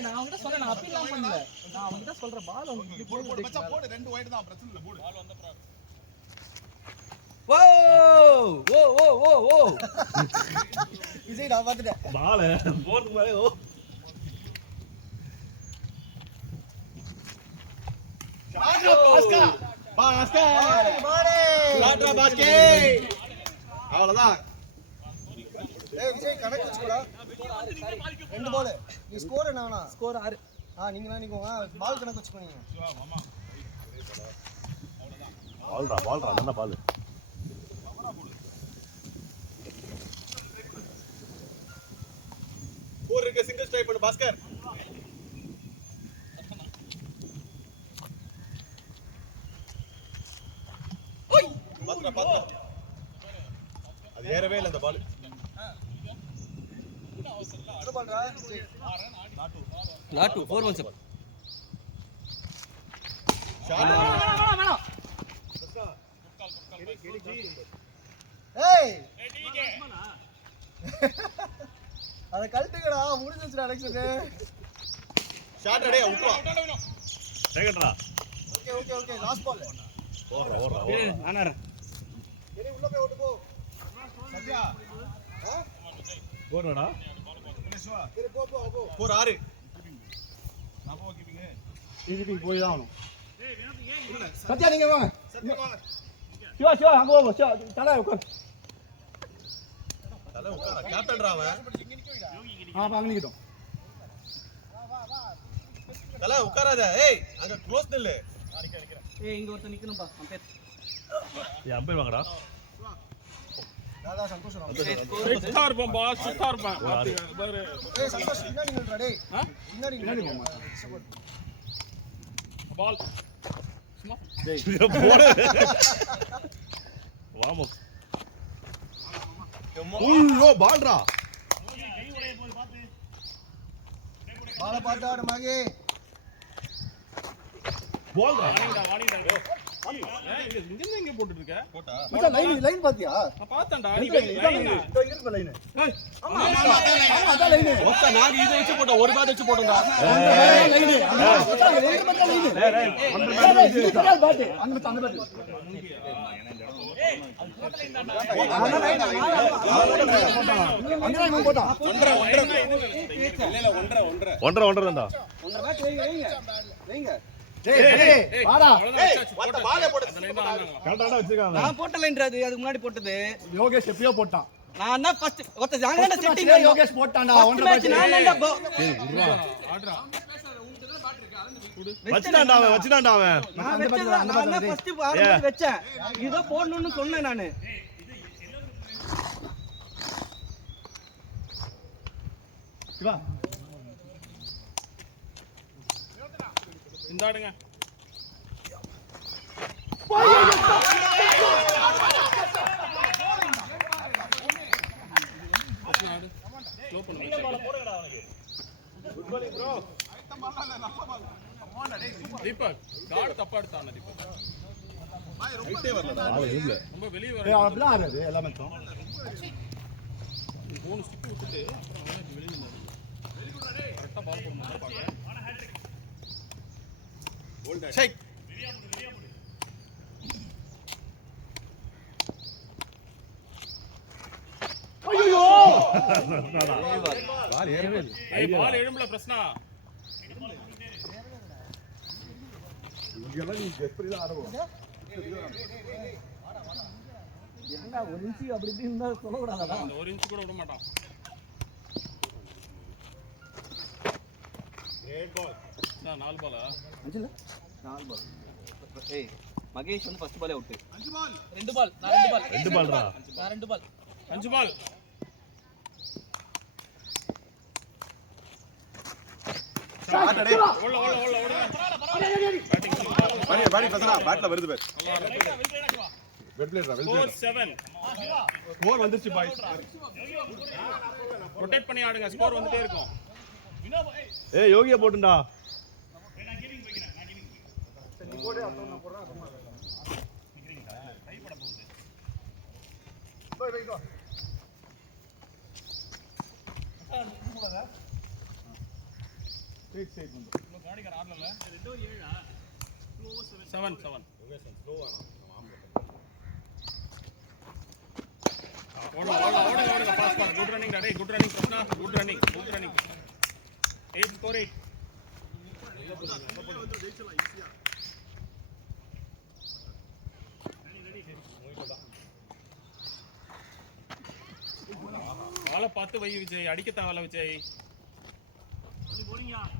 நான் அவன்கிட்ட சொல்றேன் நான் அப்பீல் பண்ணல நான் அவன்கிட்ட சொல்ற பால் அவன் இப்படி போடு மச்சான் போடு ரெண்டு வைட் தான் பிரச்சனை இல்ல போடு பால் வந்தப்ற ஓ விஜய் நான் பாத்துட்டேன் பால் போறது மாதிரி ஓ அவ்வளவுதான். விஜய் கணக்கு வச்சுக்கோடா. 2 பால். நீ ஸ்கோர் என்னன்னா? ஸ்கோர் 6. நீங்க நினைக்கோங்க. பால் கணக்கு வச்சுக்கோங்க. பால்ரா நல்ல பால் போர் இருக்க சிங்கிள் ஸ்ட்ரைக் பண்ணு பாஸ்கர் பாத்ரா அது ஏறவே இல்ல அந்த பால் என்ன பால்டா? நாட் 417 ஏய் அத கழட்டுங்கடா முடிஞ்சிருச்சுடா எலெக்ஷன் ஷாட் அடே அவுட்ரா சேகட்ரா ஓகே லாஸ்ட் பால் ஓடுறா ஆனாரா சரி உள்ள போய் ஓட்டு போ சத்யா போடுடா சரி போ போர் 6 டிஜிபி போய் தான் ஆகணும். சத்யா நீங்க வாங்க சத்யா வாங்க சிவா அங்க வாங்க சிவா தலை உட்கார் தல உட்கார கேப்டன்டா அவன் அங்க நிக்கட்டும். தல உட்காராத ஏய் அங்க க்ளோஸ் நில்லு ஏய் இங்க ஒருத்தன் நிக்கணும்பா அம்பேர் அம்பேர் வாங்கடா தாதா சந்தோஷம் ஸ்ட்ரைட்டா இருப்பான் பாஸ் ஸ்ட்ரைட்டா இருப்பான் பாரு ஏய் சந்தோஷ் பின்னாடி நில்றா டேய் பின்னாடி போ பால் வாமப் ஐயோ பால்ரா பால பாத்தாடு மகே பால்ரா இங்க போட்டுட்டு இருக்க மச்சான் லைன் பாத்தியா? நான் பார்த்தேன்டா இதோ இருக்கு லைன். ஆமா அதான் லைன். மொத்த நாங்க இதை வச்சு போட்டோம் ஒரு பேட் வச்சு போட்டோம்டா லைன். மச்சான் லைன் மட்டும் லைன். இது பாட்டு. அந்த பாட்டு. அங்க போட்டான். ஒன்றரை தான்டா வைங்க டேய் வாடா. மத்த பாலே போடு கரெக்ட்டா வச்சிருக்காங்க. நான் போட்ட லைன்றது அதுக்கு முன்னாடி போட்டது யோகேஷ் எப்பயோ போட்டான். நான் தான் ஃபர்ஸ்ட் ஒருத்த ஜாங்கடா செட்டிங் யோகேஷ் போட்டான்டா. ஒன்றரை மேட்ச் நான் தான்டா வச்சிட்டான்டா அவன் நான் வெச்சதா நான் தான் ஃபர்ஸ்ட் ஆரம்பத்துல வெச்சேன் இதோ போடணும்னு சொன்னேன் நானு சிவா இந்தாடுங்க ஸ்லோ தீபக் கார்டு தப்பா எடுத்தானே தீபக் ரொம்ப வெளிய வர ஏய் அப்படிலாம் ஆறாது எல்லாமே தான். மூணு ஸ்டிக் விட்டுட்டு வெளிய நின்னாரு கரெக்ட்டா பால் போடணும் பாக்கறேன் ஷேக் ஐயோ பால் ஏறவே இல்லை ஏய் பால் எழும்பல பிரச்சனை இங்கெல்லாம் நீ எப்படி ஆடுவோம்? ஏன்டா ஒரு இன்ச் அப்படி இப்படி இருந்தா சொல்ல கூடாதடா அந்த ஒரு இன்ச் கூட விட மாட்டான் 4 பாலா அஞ்சுல 4 பால். ஏய் மகேஷ் வந்து ஃபர்ஸ்ட் பாலே அவுட். 5 பால் 2 பால் நான் 2 பால் 2 பால்ரா. நான் 2 பால் 5 பால் ஷாட் அடே ஓட பாடி பசங்க பேட்ல வருது பேர் வெல் பிளேடா 4-7 ஸ்கோர் வந்துச்சு பாய்ஸ். ரொட்டேட் பண்ணி ஆடுங்க ஸ்கோர் வந்துட்டே இருக்கும் ஏய் யோகியா போட்டுடா. ஸ்ட்ரைட் சைடு வந்து. 7 ஓடுங்க பாஸ் பாஸ் குட் ரன்னிங் டேய் good running Krishna good running 8 score 8 பால பார்த்து வை விஜய் அடிக்க தேவல விஜய்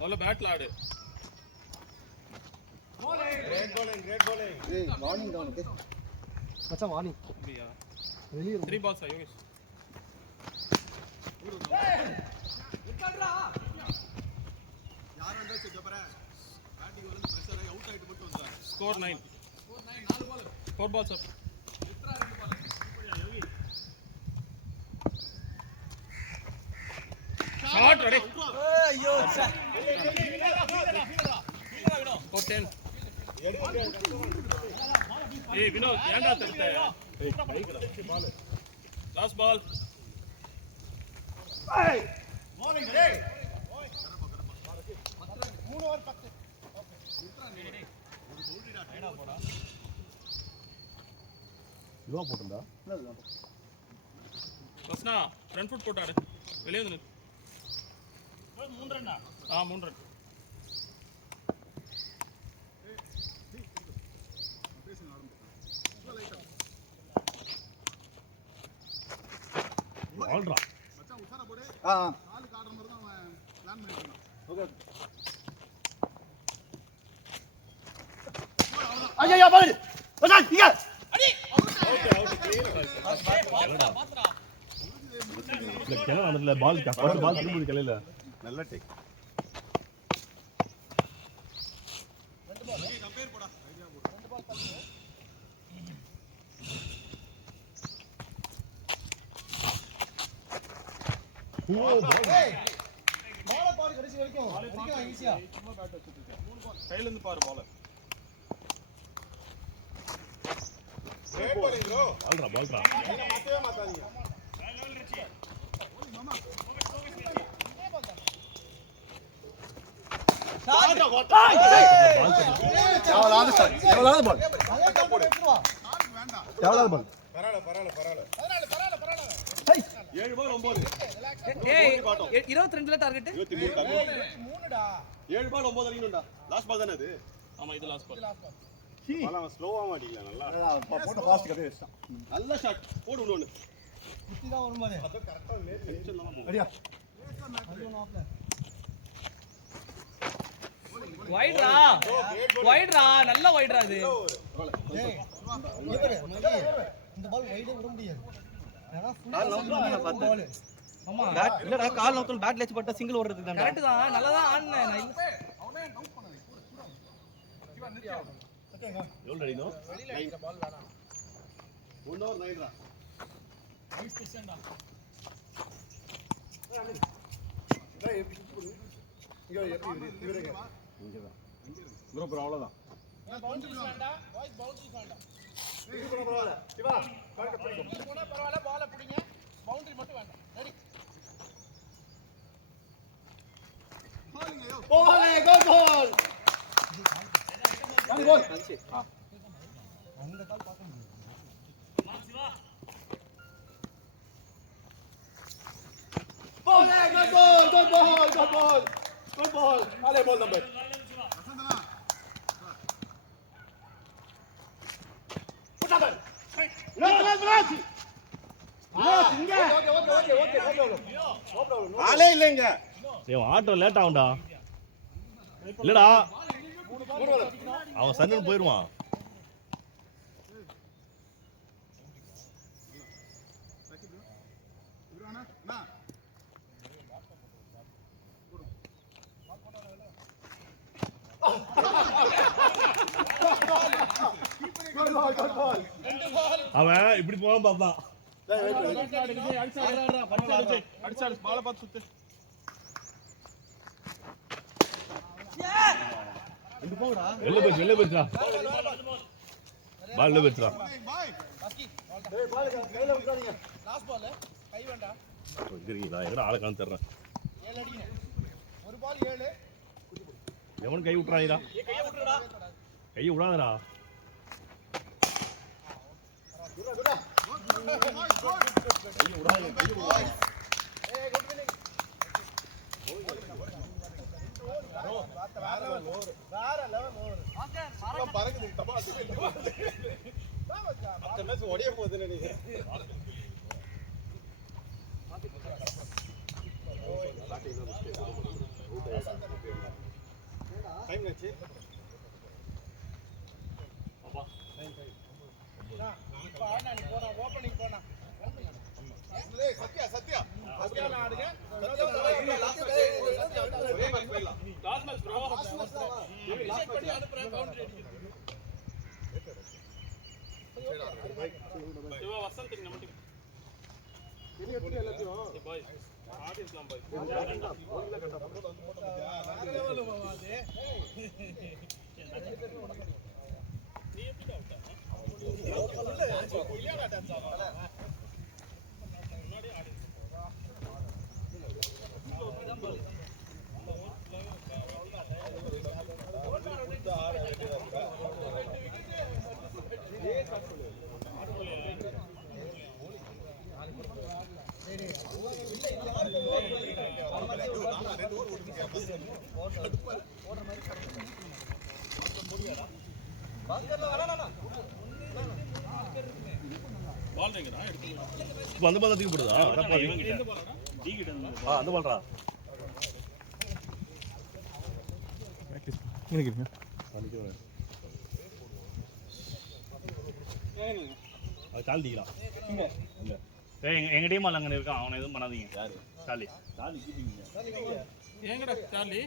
நல்ல பேட்ல ஆடு ஏய் வார்னிங் டவுன் ஓகே மச்சான் வார்னிங் அப்படியா வெளிய 3 பால்ஸ் யோகேஷ் யார் வந்தா செஞ்ச பாரு. பேட்டிங் வந்து பிரஷர் ஆகி அவுட் ஆயிட்டு மட்டும் வந்தாரு. ஸ்கோர் 9 4 பால் 4 பால்ஸ் அப் ஷாட் ரெடி ஐயோ சார் 10 ஏய் வினோத் ஏன்டா தடுத்த லாஸ்ட் பால் இதுவா போட்டுடா. வஸ்னா ஃப்ரண்ட் ஃபுட் போட்டாரு வெளிய வந்து 3 ரன்னா 3 ரன் ஆல்ரா. மச்சான் உசாரா போடு. ஆ காலுக்கு ஆடுற மாதிரி தான் அவன் பிளான் பண்ணிருக்கான். ஓகே ஐயா பால் மச்சான் இங்க இல்ல கிள வந்துல பால் ஃபர்ஸ்ட் பால் திரும்பி கிளையில. நல்ல டேக் கம்பேர் போடா. ஐடியா போடு. ஓ பால். பால பால் கடைசி வரைக்கும் அடிக்கலாம் ஈஸியா சும்மா பேட் வச்சிட்டு இருக்கேன். 3 பால். கையில இருந்து பாரு பால். பால்ரா பால்ரா. மாத்தவே மாட்டாதீங்க. எவ்வளவு சார் எவ்வளவு பால் நல்லா கம்பெனி எடுத்துவா காலுக்கு வேண்டாம். எவ்வளவு பால் பரவாயில்ல. 7 பால் 9. ஏய் 22ல டார்கெட் 3டா 7 பால் 9 அடிக்கணும்டா. லாஸ்ட் பால் தானே அது. ஆமா இது லாஸ்ட் பால் பால் அவன் ஸ்லோவா மாட்டிக்கல நல்லா. போட்டு பாஸ்ட் கதே வச்சான் நல்ல ஷாட். போடு இன்னொன்னு. குத்தி தான் வரும் பாரு டென்ஷன் இல்லாம போ. அடியா அது நாப்ல வைட்ரா நல்ல வைட்ரா இது டேய் இங்க பாரு இந்த பால் வைடே விட முடியாது ஏனா கால் நவுத்துறா நான் பார்த்தேன். பால் ஆமா பேட் இல்லடா கால் நவுத்துற பேட்ல வச்சு பட்டா சிங்கிள் ஓடுறதுக்கு தான்டா. கரெக்ட் தான் நல்லா தான் ஆடுனேன் நான் இல்ல ஓகேங்க எவ்வளவு அடினோ? 1 ஓவர் 9 ரா. இங்க எப்படி இவரேங்க ப்ரோ ப்ரோ அவ்வளவுதான் பவுண்டரிஸ் வேண்டாம் பாய்ஸ் பவுண்டரிஸ் வேண்டாம் பரவாயில்ல சிவா பாருங்க போனா பரவாயில்ல பால புடிங்க பவுண்டரி மட்டும் வேண்டாம் ரெடி போலே கோ பால் வாங்க கோல் அந்த கால் பார்க்க முடியாது போலே கோ பால் Good ball. Allez, ball number. Put up. ஆளே இல்லைங்க. ஏய் ஆட்டோ லேட் ஆகும்டா. இல்லடா அவன் சன்னு போயிருவான். அவன் இப்படி போவான் பார்த்தான். அடிச்சாடு பாலை பார்த்து சுத்து. வெளில போயிடுச்சா பால் போயிடுச்சா. லாஸ்ட் பால் கை வேண்டாம். இருக்கிறீங்களா எங்கடா ஆளை காண தர்றேன். 7 அடிங்க. ஒரு பால் 7. எவன் கை விட்டுறாங்கடா. கையை விடாதடா. ஒடிய போகுது நினைக்கிறேன். ஓப்பனிங் போனா சத்யா சத்யா சத்யா நாடுங்க. ஒரே மேட்ச் போயிடலாம். அனுப்புறேன் கவுண்டர் அடிக்குது. இப்போ அந்த பால் தூக்கி போடுதா? அந்த பால்ரா. அது தாழ்த்திக்கலாம். எங்க டீம் அங்கே இருக்கான். அவனை எதுவும் பண்ணாதீங்க. யாரு? சார்லி. சார்லி கீப்பிங்க. ஏங்கடா சார்லி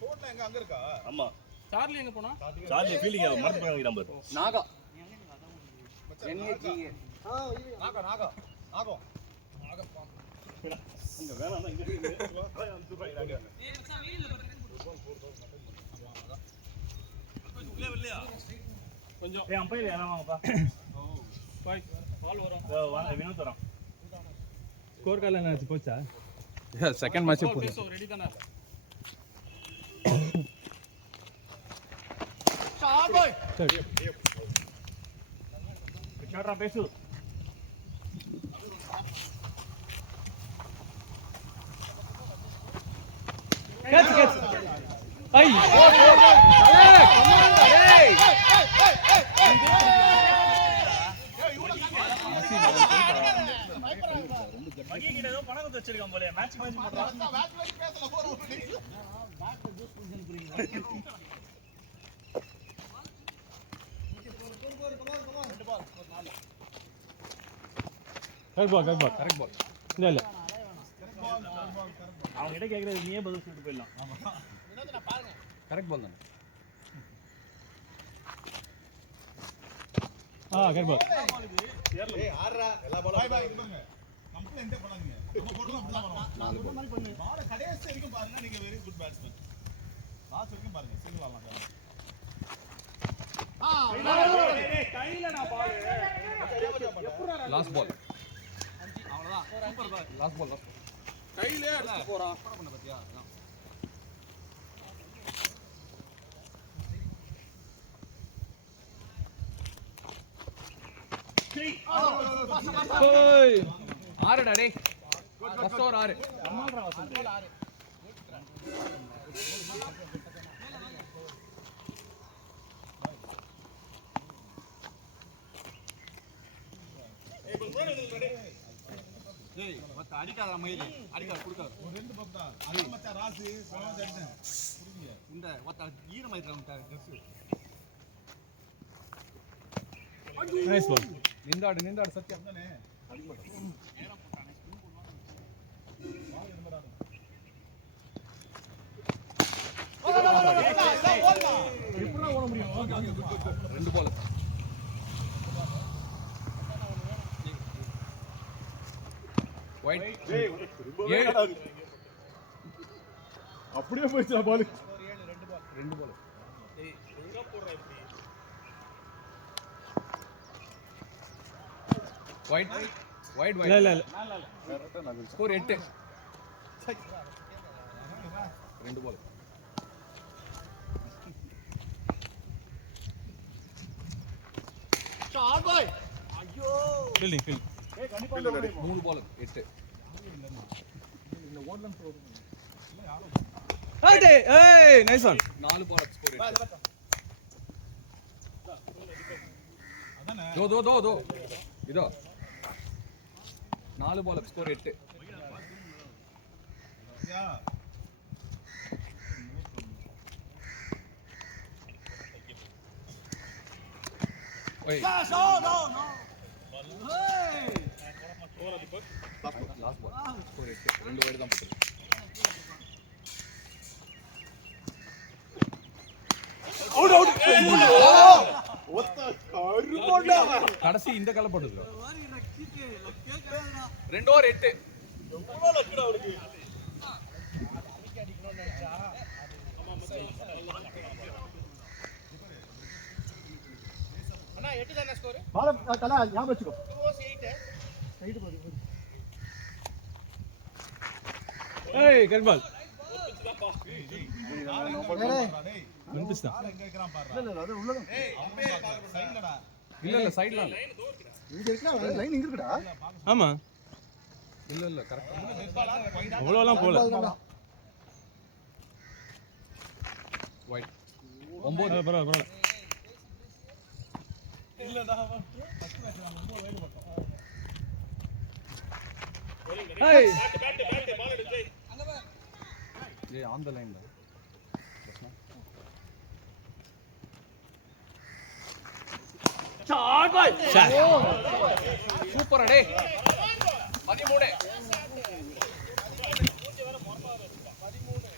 போட்ல எங்க அங்க இருக்கா? ஆமா. சார்லி எங்க போனா? சார்லி ஃபீலிங் மறந்து போறாங்க நம்பர். நாகா NAGA. நாகா நாகா நாகா அங்க வேணாம் இங்க கொஞ்சம் ஏய் அம்பையர் யாரா வாங்கப்பா. பாய் பால் வரும். வினோத் வரான். ஸ்கோர் கார்டுல என்ன ஆச்சு போச்சா? செகண்ட் மேட்சே போடுது. ரெடி தானே? விசாரா பேசு. Catch catch. ஐ மகி கிட்ட ஏதோ பணம் கொடுத்து வச்சிருக்கான் போல. மேட்ச் பண்றான். கரெக்ட் பால். இல்ல அவங்க கிட்ட கேக்குறது நீயே பதில் சொல்லிட்டு போயிடலாம். கரெக்ட் பால் தானே. கரெக்ட் பால். ஏய் ஆடுறா எல்லா பாலும் பை பை இங்க நமக்கு எந்த பண்ணாதீங்க. நம்ம போடுறோம் அப்படிதான் பண்ணுவோம். நாலு மாதிரி பண்ணு. பால் கடைசி வரைக்கும் பாருங்க. நீங்க வெரி குட் பேட்ஸ்மேன். லாஸ்ட் வரைக்கும் பாருங்க. சிங்கிள் ஆடலாம். கையிலடா பால். Last ball. அவ்வளவுதான். Super ball. Last ball. கையிலே அடிச்சு போறான். பண்ண பாத்தியா? ஓய் 6டா டேய். First over 6. நம்மால்ரா வசந்த். டேய் மத்த அடிக்காத மயில அடிக்காத குடுக்காத ஒரு ரெண்டு பப்பா அதான் மச்சான் ராசு போனது அடிச்சேன் புரியுங்க இந்த மத்த ஈரமாயிட்டான் ட்ரெஸ் நைஸ் பால் நின்றாடு சத்யா தானே எப்படிலாம் ஓட முடியும் ரெண்டு பால் ஒயிட் அப்படியே போயிடுச்சா பால் ரெண்டு பால் ஒயிட் ஒயிட் இல்ல இல்ல ஸ்கோர் 8 ரெண்டு பால் ஃபீல்டிங் ஃபீல்டிங் மூணு பால் 8 ஏய் நைஸ் ஒன் நாலு பால் ஸ்கோர் 8 அதானே दो இதோ நாலு பால் ஸ்கோர் 8 யா ஓய் லாஸ்ட் பால் ஸ்கோர் 8 ரெண்டு வைடு தான் போட்டு கடைசி இந்த கலை போட்டுது 2 ஓவர் 8 பால தல ஞாபகம் வச்சுக்கோ ஏய் கட் பால் டேய் வின்பிஸ்தான் ஆள் எங்க இருக்கறான் பாரு இல்ல இல்ல அது உள்ளதான் டேய் அம்பையர் சைடுடா இல்ல சைடுல இங்க இருக்கா லைன் இங்க இருக்குடா ஆமா இல்ல கரெக்ட்டா அவ்வளோலாம் போல ஒயிட் 9 பரவாயில்ல பரவாயில்ல ஏய் ஏய் ஆன் தி லைன் சூப்பர் அடே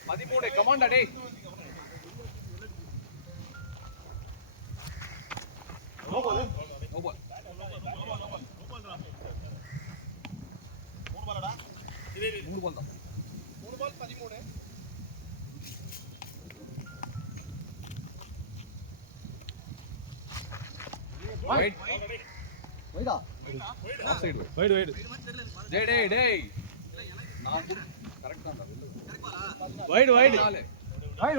13 கமாண்ட் அடே நோ பால் மூணு பாலடா 3 பால் தான் 3 பால் 13 ஒயிட் வைடா ஆஃப் சைடு வைடு வைடு டேய் நான் கரெக்ட் தான் வைடு வைடு நாலு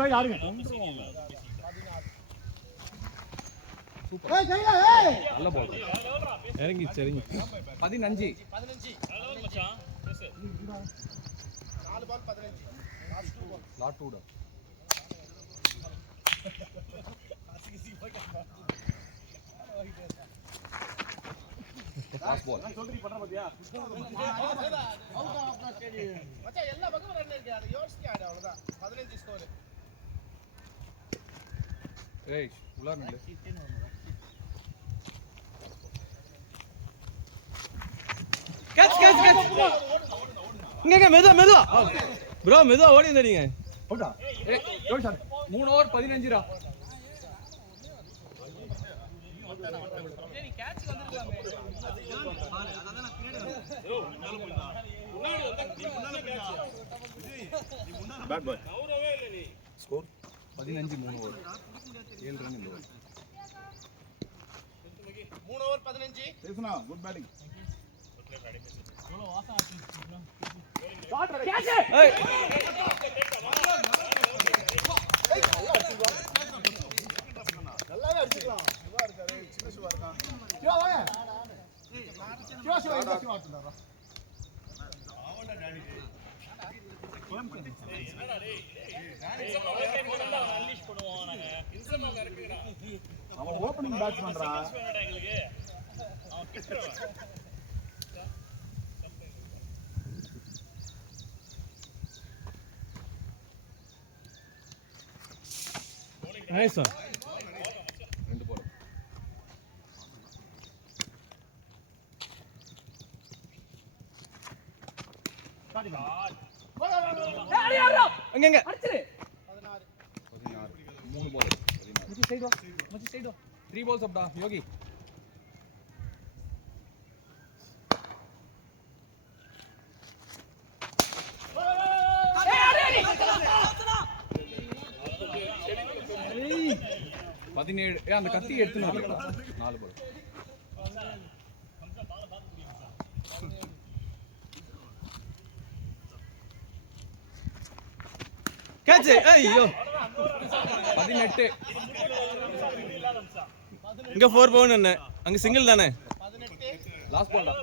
வை யாருங்க சூப்பர் ஏய் கையா ஏய் நல்ல பால் இறங்கி 15 4 பால் 15 லாட் 2 லாஸ்ட் பால் சொல்றீ பண்ற பாத்தியா மச்சான் எல்லா பக்கமும் ரன் இருக்கு அது யோசிச்சு ஆடு அவ்வளவுதான் 15 ஸ்கோர் ஏய் உள்ளார நில்லு கேட்ச் இங்க மெதுவா ப்ரோ மெதுவா ஓடி வந்தீங்க போடா ஏய் ஜோடி சார் 3 ஓவர் 15 ரா bat boy score 15 3 over 7 run இந்த ஓவர் 3 ஓவர் 15 பேசுனா குட் பேட்டிங் ஏய் நல்லாவே அடிச்சுக்கலாம் சுவா இருக்காரு சின்ன சுவா இருக்கான் சிவா வாங்க சிவா இந்த சிவா ஆடுறாரா அவன் ஓபனிங் பேட்ஸ் பண்றான் நைஸ் சார். ரெண்டு போல. அடி ஆடுறா. அங்க அங்க. அடிச்சிரு. 16. 3 போல. 16. மச்சி சைடு வா. மச்சி சைடு வா. 3 balls upடா யோகி. ஏய் அடி அடி. 17. அந்த கத்தி எடுத்துன்னு வரல. 4 போல. கேட்ச். ஐயோ. 18. இங்க 4 பவுன் என்ன? அங்க சிங்கிள் தானே? லாஸ்ட் பால்டா.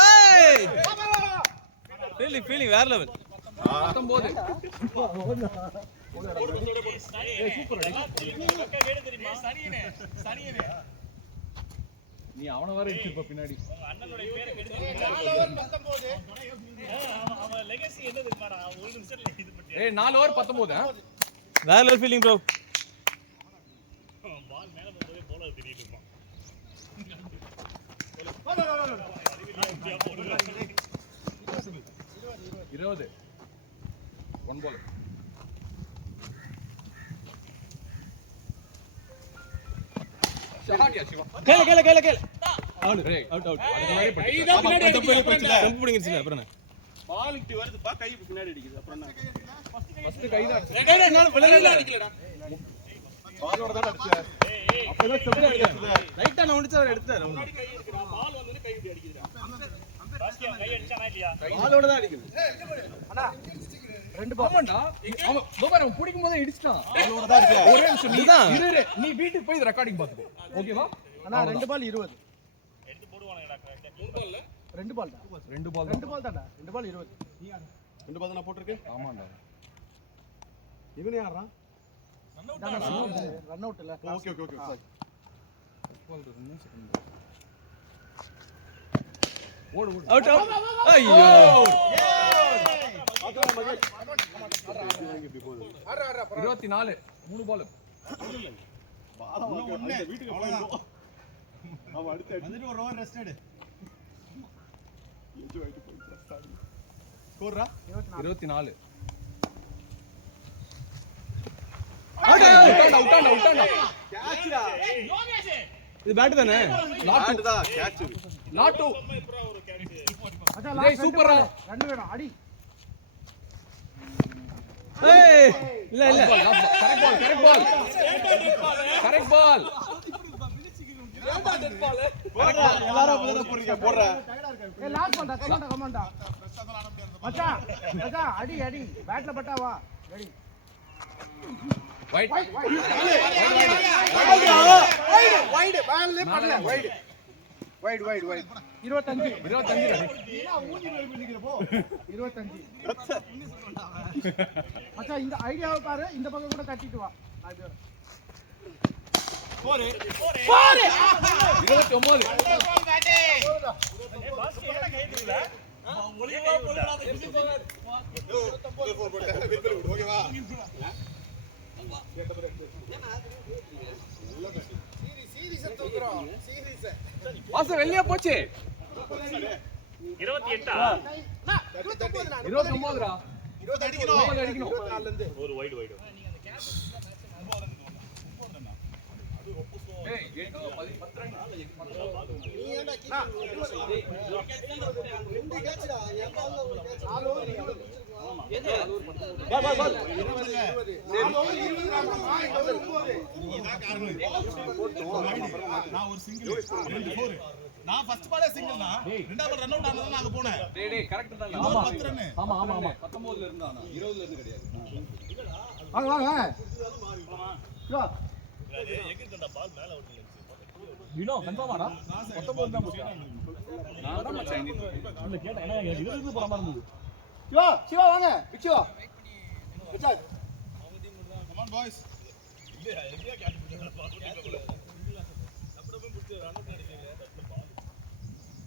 ஏய்! ஃபீலிங் வேற லெவல். 19. நீ அவன வர இடிச்சிருப்ப பின்னாடி. ஏய் 4 ஓவர் 19. வேற லெவல் ஃபீலிங் ப்ரோ. பால் மேல போகும்போதே போலர் திடீர்னு இருப்பான். 20. 1 ball. ஷாட் யா சிவா. கேள. Out out. அதுக்கு முன்னாடி பட்டு. இதான் பின்னாடி அடிக்குது. ஸ்டம்ப் பிடிங்கிருச்சு அப்புறம் என்ன? பால் இப்படி வருதுப்பா, கை பின்னாடி அடிக்குது. அப்புறம் என்ன? ஃபர்ஸ்ட் கை தான். டேய் நான் விளையாடல அடிக்கலடா. பாலோட தான் அடிச்சார். அப்பதான் ஸ்டெப் அடிச்சது. ரைட்டா நான் முடிச்சு அவர் எடுத்தாரு. பால் வந்து கை இப்படி அடிக்குதுடா. பாஸ்கெட் கை அடிச்சானா இல்லையா? பாலோட தான் அடிக்குது. அண்ணா 2 பால். ஆமாடா. அவன் கோபார் அவன் பிடிக்கும் போதே இடிச்சிட்டான். பாலோட தான் அடிச்சார். ஒரே நிமிஷம் இரு. நீ வீட்டுக்கு போய் ரெக்கார்டிங் பாத்துக்கோ. ஓகேவா? அண்ணா 2 பால் 20. எடுத்து போடுவானுங்கடா. 2 பால் தான். 2 பால். 2 பால் தான்டா. 2 பால் 20. 2 பால் நான் போட்டுருக்கேன். ஆமாடா. இவனே ஆடுறான். ரன் அவுட் இல்ல. ஓகே. ஓடு. அவுட். ஐயோ. 24. 3 பால். பால ஒண்ணே வீட்டுக்கு போயிடும். அவன் அடுத்து வந்துட்டு ஒரு ஓவர் ரெஸ்ட் எடு. ஏஜோ ஆயிட்டு போய் ரெஸ்ட் ஆடு. ஸ்கோர்ரா 24. அவுட். கேட்ச்டா. இது பேட் தானே? லாட் தான் கேட்ச் இது. நாட் 2. அச்சா டேய் லாஸ்ட் சூப்பரா. ரன் வேணும். அடி. ஏய் இல்ல கரெக்ட் பால். போடுறா எல்லாரும் அப்பதான் போறீங்க. போடுறா. ஏய் லாஸ்ட் பால்டா. கமாண்டா. மச்சான் அடி. பேட்ல பட்டா வா. ரெடி. வைட். வைட் பால்லே படல. வைட் 25. 25. நீனா மூஞ்சி மேல பண்ணிக்கிற போ. 25. மச்சான் இந்த ஐடியாவை பாரு. இந்த பக்கம் கூட தட்டிட்டு வா. நான் இது வரேன். 29. ஓகேவா? வாச வெளிய போச்சு. 28. 29டா. 20 அடிக்கணும். 20 அடிக்கணும். 24ல இருந்து. ஒரு வைட். ஏய் 8 10 ரன். நீ ஏன்டா ரெண்டு கேட்ச்டா. என் பால்ல ஒரு கேட்ச். 4 ஓவர் 20 பால். 20. நான் ஒரு சிங்கிள் 2 4. நான் ஃபர்ஸ்ட் பாலே சிங்கிள் தான். ரெண்டாவது பால் ரன் அவுட் ஆனது நான் அங்க போனேன். டேய் கரெக்ட் தான். ஆமா 10 ரன். ஆமா 19ல இருந்தானா 20ல இருந்து கிடையாது. வாங்க. வா. எங்கிட்ட பால் மேல அவுட் இருந்துச்சு. வினோ கன்ஃபார்மாடா 19 தான் போச்சு. நான் தான் மச்சான் இல்ல கேட்டேன். ஏன்னா 20 போற மாதிரி இருந்தது. சிவா வாங்க. பிச்சுவா. பிச்சா. Come on boys. இல்ல எங்கயா கேட்ச் பண்ணல பால்.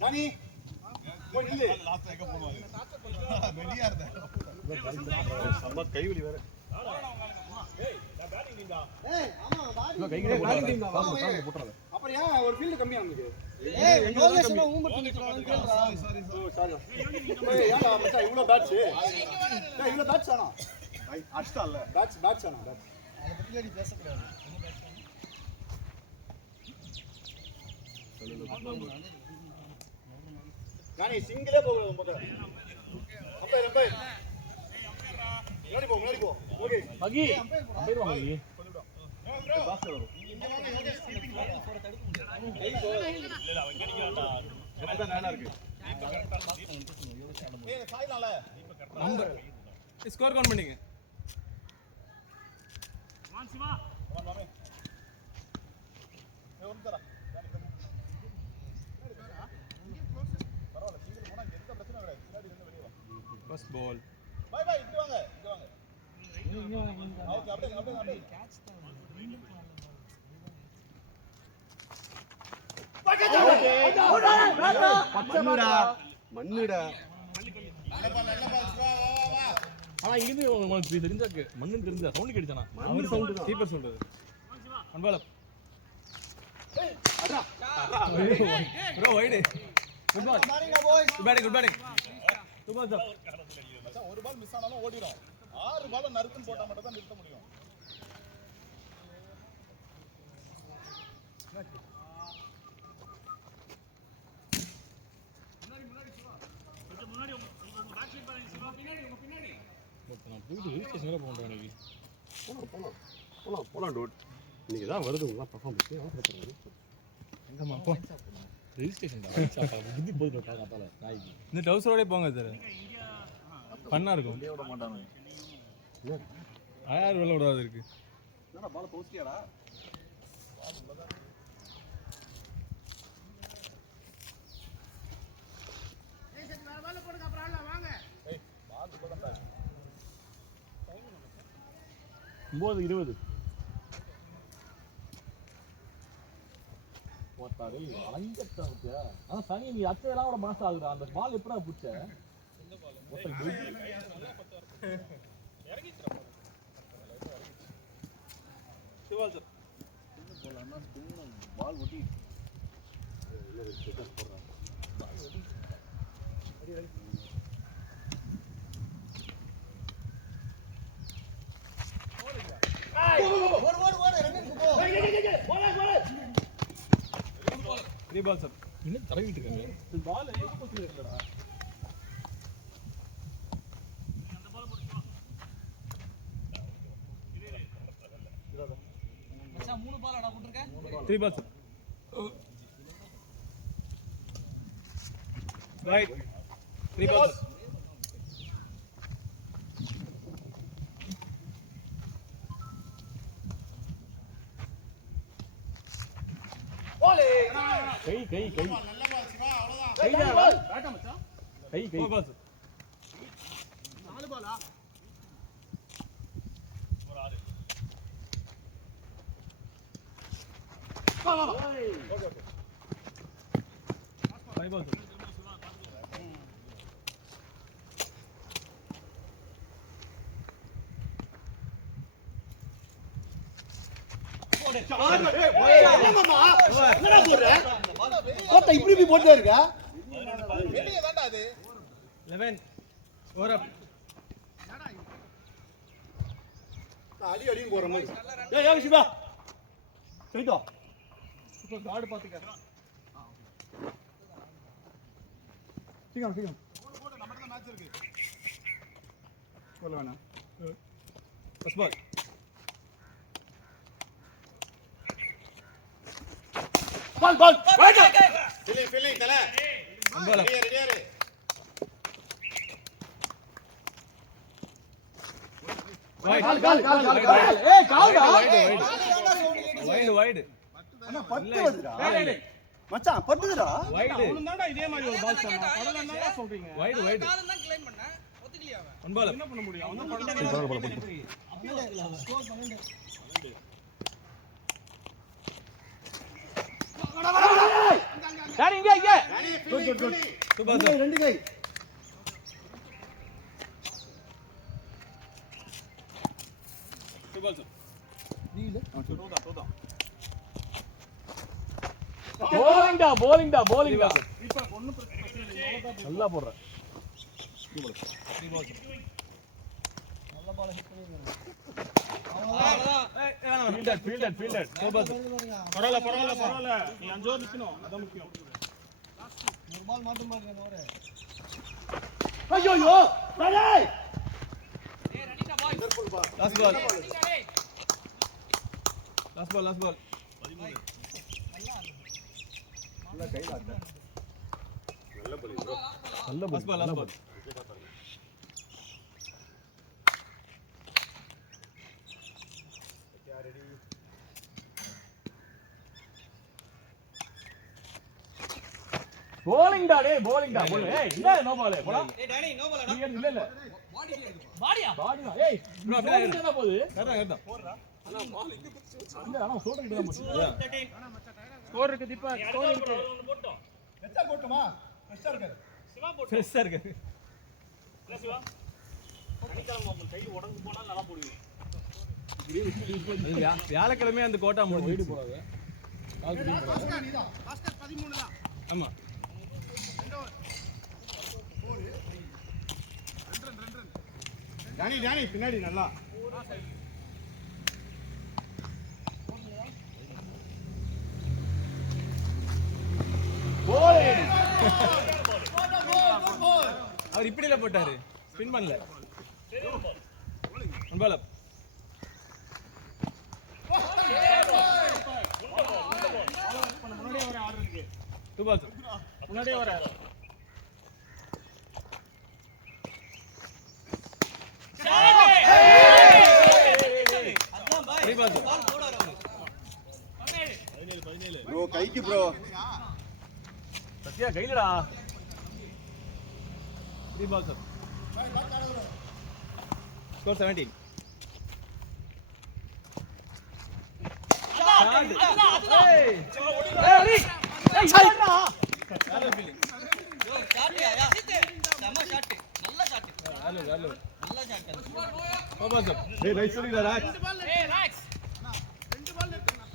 நானி போய் நில்லு. லாஸ்ட் எங்க போடுவாங்க ரெடியா இருந்தேன் நம்ம கைவலி வேற அப்புறம் ஏன் ஒரு ஃபீல்டு கம்மியா நமக்கு? ஏய் யோகேஷ் ஊம்பட்டு நிக்கறானு கேளுடா. சாரி. ஏன்டா மச்சான் இவ்ளோ பேட்ச்? இவ்ளோ பேட்ச் ஆனா? அஷ்டல்ல பேட்ச் ஆனா? அத பத்தி நீ பேச கூடாது. நானே சிங்கிளே போகல உன் பக்கம். அம்பையர். முன்னாடி போ. ஓகே. மகி அம்பையர் வாங்க மகி. ஸ்கோர் கவுண்ட் பண்ணீங்க. First ball. பை இங்க வாங்க. ஓகே அப்படியே. மண்ணுடா ஆனா இது உங்களுக்கு தெரிஞ்சாக்கு மண்ணு தெரிஞ்சா சவுண்ட் கேட்ச்சானா மண்ணு சவுண்ட் தான் கீப்பர் சொல்றது. அன்பால. Bro wide. Good ball. Good batting. Good ball sir. மச்சான் ஒரு பால் மிஸ் ஆனாலும் ஓடிடும் 6 பால் நறுக்குன்னு போட்டா மட்டும் தான் நிறுத்த முடியும் நான் போயிட்டு ரிஜிஸ்ட்ரேஷன் வேற போறேன் இன்னைக்கு. போலாம் டூட் இன்னைக்கு தான் வருது உங்களுக்கு பெர்ஃபார்மன்ஸ் எங்கம்மா போ. ரெஜிஸ்ட்ரேஷன் தான் சாப்பா புத்தி போயிட்டு காத்தால நாய்க்கு. இந்த டவுசரோட போங்க சார். பண்ணா இருக்கும். விட மாட்டானே. 1000 வெள்ள விடாது இருக்கு. என்னடா பால் போஸ்டியாடா? ஒன்பது 20 போட்டாரு அலங்கட்டா பத்தியா. ஆனா சனி நீ அத்தையெல்லாம் கூட மாசம் ஆகுதா அந்த பால் எப்படா புடிச்ச பால் ஒட்டி த்ரீ பால் சார். என்ன தடவிட்டு இருக்காங்க பால் இல்லடா. மச்சான் 3 பால் அட போட்டுருக்க. Three ball sir. Right. Three ball. கை நல்ல பால் சிவா அவ்வளவுதான் கை 4 பால் சார். 4 பாலா? Five ball sir. போட்டா இப்படி போட்டுட்டே இருக்கா? வெளியே தான்டா அது 11 ஓவர் அப். அடி போற மாதிரி. ஏய் சிவா. போய்டா. சூப்பர் கார்டு பாத்துக்க. சீக்கிரம். போடு நமக்கு தான் மேட்ச் இருக்கு போல வேணாம். First ball. பால். ஃபீலிங் தல அன்பால. ரெடியா இரு கால். ஏய் கால்டா. வைடு. அண்ணா பட்டு வருதுடா. மச்சான் பட்டுதுடா. வைடு. அவனுந்தான்டா இதே மாதிரி ஒரு பால் சொன்னா. படலன்னா சொல்றீங்க. வைடு. காலம் தான் க்ளைம் பண்ண ஒத்துக்கலையா அவன்? அன்பால. என்ன பண்ண முடியும்? அவன் படல. ஸ்கோர் 12. யார் இங்க? குட். ரெண்டு கை bowling da. நல்லா போடுற. Fielded. பரவாயில்ல நீ 5 ஓவர் நிக்கணும் அதான் முக்கியம் ஐயோ டேய் Last ball. நல்ல ball. bowling da. Hey, இல்ல no ball. போடா. ஏய் டானி நோ பால் இல்ல. பாடியா? ஏய், bro அப்படியே தான் போகுது. கரெக்ட்டா. போடுறா. இல்ல ஆனா சோடங்க தான் போச்சு. ஸ்கோர் இருக்கு தீபா ஸ்கோர் இருக்கு போட்டோம் வெச்சா போட்டுமா ஃப்ரெஷ்ஷா இருக்கு சிவா போட்டு ஃப்ரெஷ்ஷா இருக்கு. இல்ல சிவா அடிக்கலாம் உங்க கை உடைஞ்சு போனா நல்லா போடுவீங்க வியாழக்கிழமை அந்த கோட்டா முடிஞ்சு போறாங்க. பாஸ்கர் 13 தான் ஆமா. டானி பின்னாடி நல்லா அவர் இப்படில போட்டாரு. ஸ்பின் பண்ணல. பால் அப். முன்னாடியே வர ஆர்டர் இருக்கு 2 balls. முன்னாடியே வர அதான் பாய் 3 balls. பால் போடாத அவரு ப்ரோ கைக்கு ப்ரோ சத்யா கையிலடா. 3 balls up. Score 17. Yo shot யா செம ஷாட் நல்ல ஷாட் நல்ல ஷாட் 4 balls up. டேய் ரைட் சொல்லிடா ராஜ். ஏய் ராக்ஸ் 2 பால் எடுத்துனா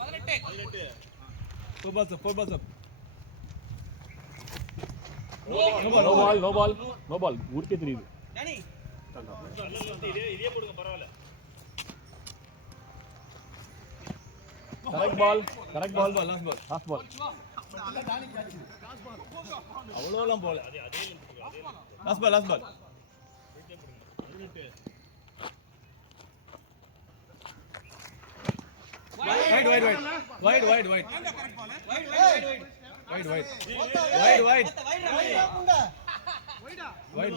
18 4 balls up. No ball. ஊர்க்கே தெரியுது. டானி இதே போடுங்க பரவாயில்ல Correct ball. Last ball. அவ்வளோலாம் போல. Last ball. Wide. ஏய்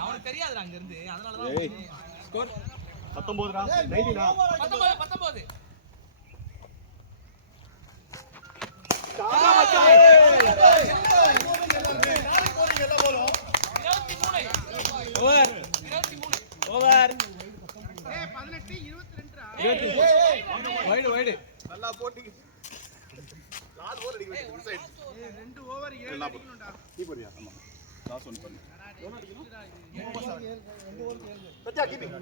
அவனுக்கு தெரியாதுடா அங்க இருந்து அதனால தான் Score 19 டா 19 டா 19 Over. ஏய் 18 22 Wide. நல்லா போட்டு 4 ஓவர் அடிக்க வேண்டியது சைடு 2 ஓவர் 7 அடிக்கணும்டா நீ போறியா ஆமா லாஸ்ட் ஒன் பண்ணு எவ்வளவு அடிக்கணும் 2 ஓவர் 7 சத்யா கீப்பிங்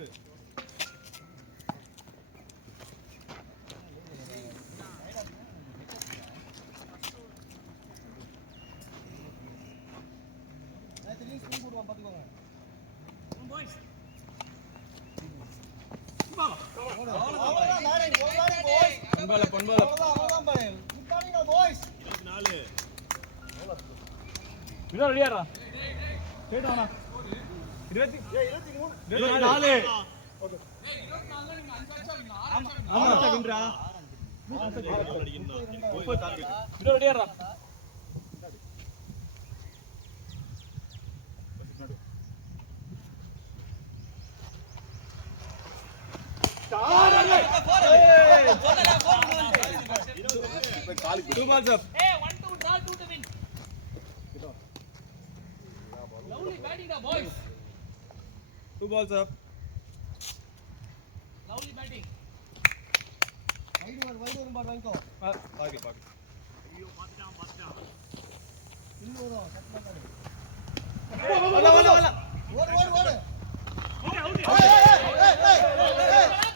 இன்னும் ரெடியாடா. 24. ஆமா வின்ரா இன்னும் ரெடியாடா. காலுக்கு 2 balls up. Hey, 1-2 draw 2 to win. Lovely batting da boys. 2 balls up. Lovely batting. பாக்கு.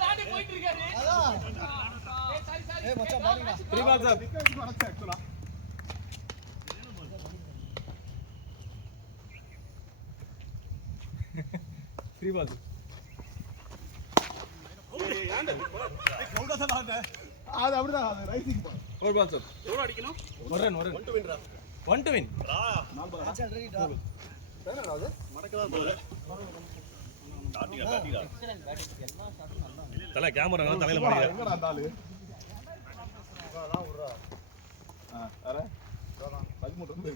தாண்டி போயிட்டு இருக்காரு. ஏய் மச்சான் பாருங்க. 3 balls up. ஆக்சுவலா 3 balls. அது அப்படிதான் அது ரைசிங் பால் 4 balls up. எவ்வளவு அடிக்கணும்? 1 run. 1 to win. தல கேமரா தலையில மாட்டியா? எங்கடா அந்த ஆளு அர 13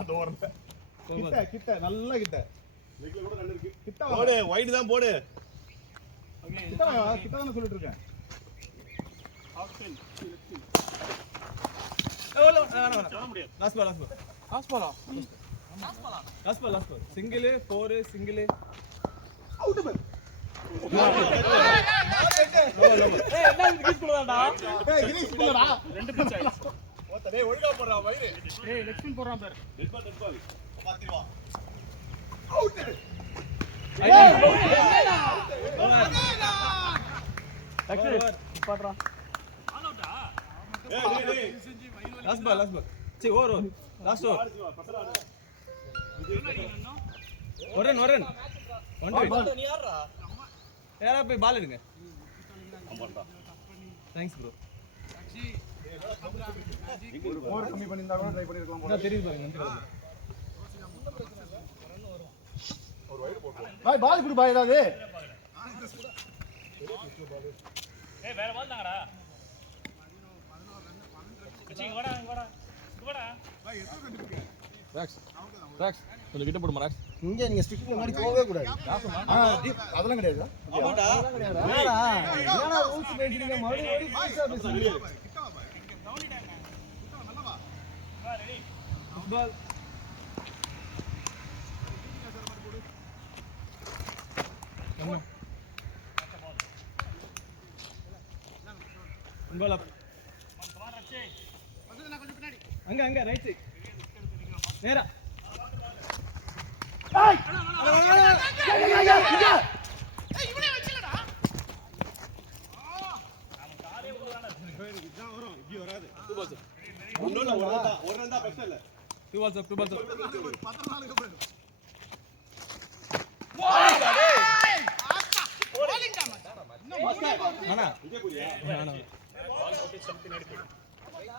அந்த ஓரல கிட்ட கிட்ட நல்ல கிட்ட லெக்ல கூட நல்ல இருக்கு கிட்ட போடு வைட் தான் போடு கிட்ட தான சொல்லிட்டு இருக்கேன் Last ball. Single, 4, single. Out ball ஏய் என்ன இது கிஸ் போடுறான்டா. ஏய் கிரீஸ் இல்லடா ரெண்டு பிச் ஆயிடுச்சு. ஓத்த டேய் ஒழுங்கா போடுறா வயிறு ஏய் லெக் ஸ்பின் போடுறான் பாரு. டெட் பால் பாத்தி வா அவுட் பாடுறா. டேய் Last ball. See, over. Last over. One run. 1 to win. நீ யாரா? யாரா போய் பால் எடுங்க. ஆமாடா. Thanks bro. ஓவர் கம்மி பண்ணிருந்தா கூட ட்ரை பண்ணிருக்கலாம் போல. என்ன தெரியுது பாருங்க. பாய் பால் குடு பாய் ஏதாவது. ஏய் வேற பால் தாங்கடா. இங்க வாடா. Rax. கொஞ்சம் கிட்ட போடுமா Rax. இங்க நீங்க ஸ்டிக் முன்னாடி போவே கூடாது. அதெல்லாம் கிடையாது. ஆமாடா. ஏனா ரூல்ஸ் பேசுறீங்க மறுபடியும் புதுசா பேசுறீங்க. Football. Ball up. அங்க ரைட் சைடு. நேரா. ஏய் இவனே வச்சிலடா. ஒரு ரன் தான் பெஸ்ட் இல்ல 2 balls up. 14 போயிடும் அண்ணா.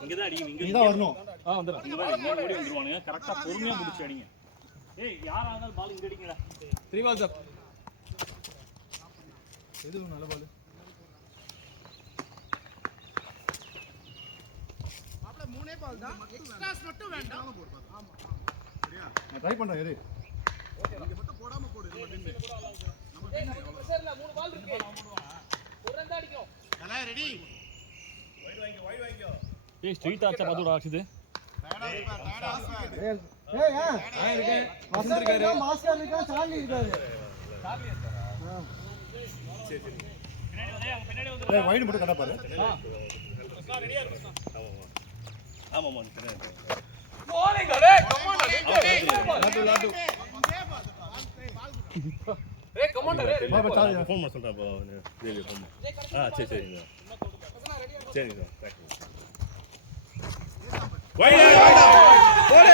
இங்க தான் அடிங்க. இங்க நீதான் வரணும். வந்துறேன். இங்க பாரு, இங்க ஓடி வந்துருவானுங்க. கரெக்ட்டா பொறுமையா பிடிச்சு அடிங்க. ஏய் யாரா இருந்தாலும் பால் இங்க அடிங்கடா. 3 balls up. எது நல்ல பால். மாப்ள மூணே பால் தான். எக்ஸ்ட்ராஸ் மட்டும் வேண்டாம். நான் ட்ரை பண்றேன் இரு. ஏய் நம்ம பிரஷர்ல 3 பால் இருக்கு. ஒரு ரன் தான் அடிக்கும். நல்லா ரெடி. ஏய் ஸ்ட்ரைட் ஆச்சா பாத்துடா ஆக்சுது. வசந்த் இருக்காரு. மாஸ்டர் இருக்கா சார்லி இருக்காரு. ஏய் வைட் மட்டும் கட்ட பாரு. ஆமாமா போலிங் டேய். லாட்டு. ஏய் கமாண்டர் ஏய். பாபா சார்லி. ஃபோன் பண்ண சொல்றேன் அப்போ தேவி ஃபோன். சரி சரிங்க. சரிங்க சார். வைடா போடு.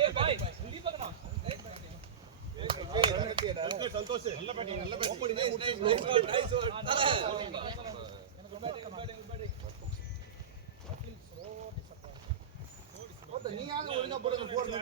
ஏய் பாய் தீபக்னா. சந்தோஷ் நல்ல பேட்டிங் நீங்க ஒழுங்கா போடுங்க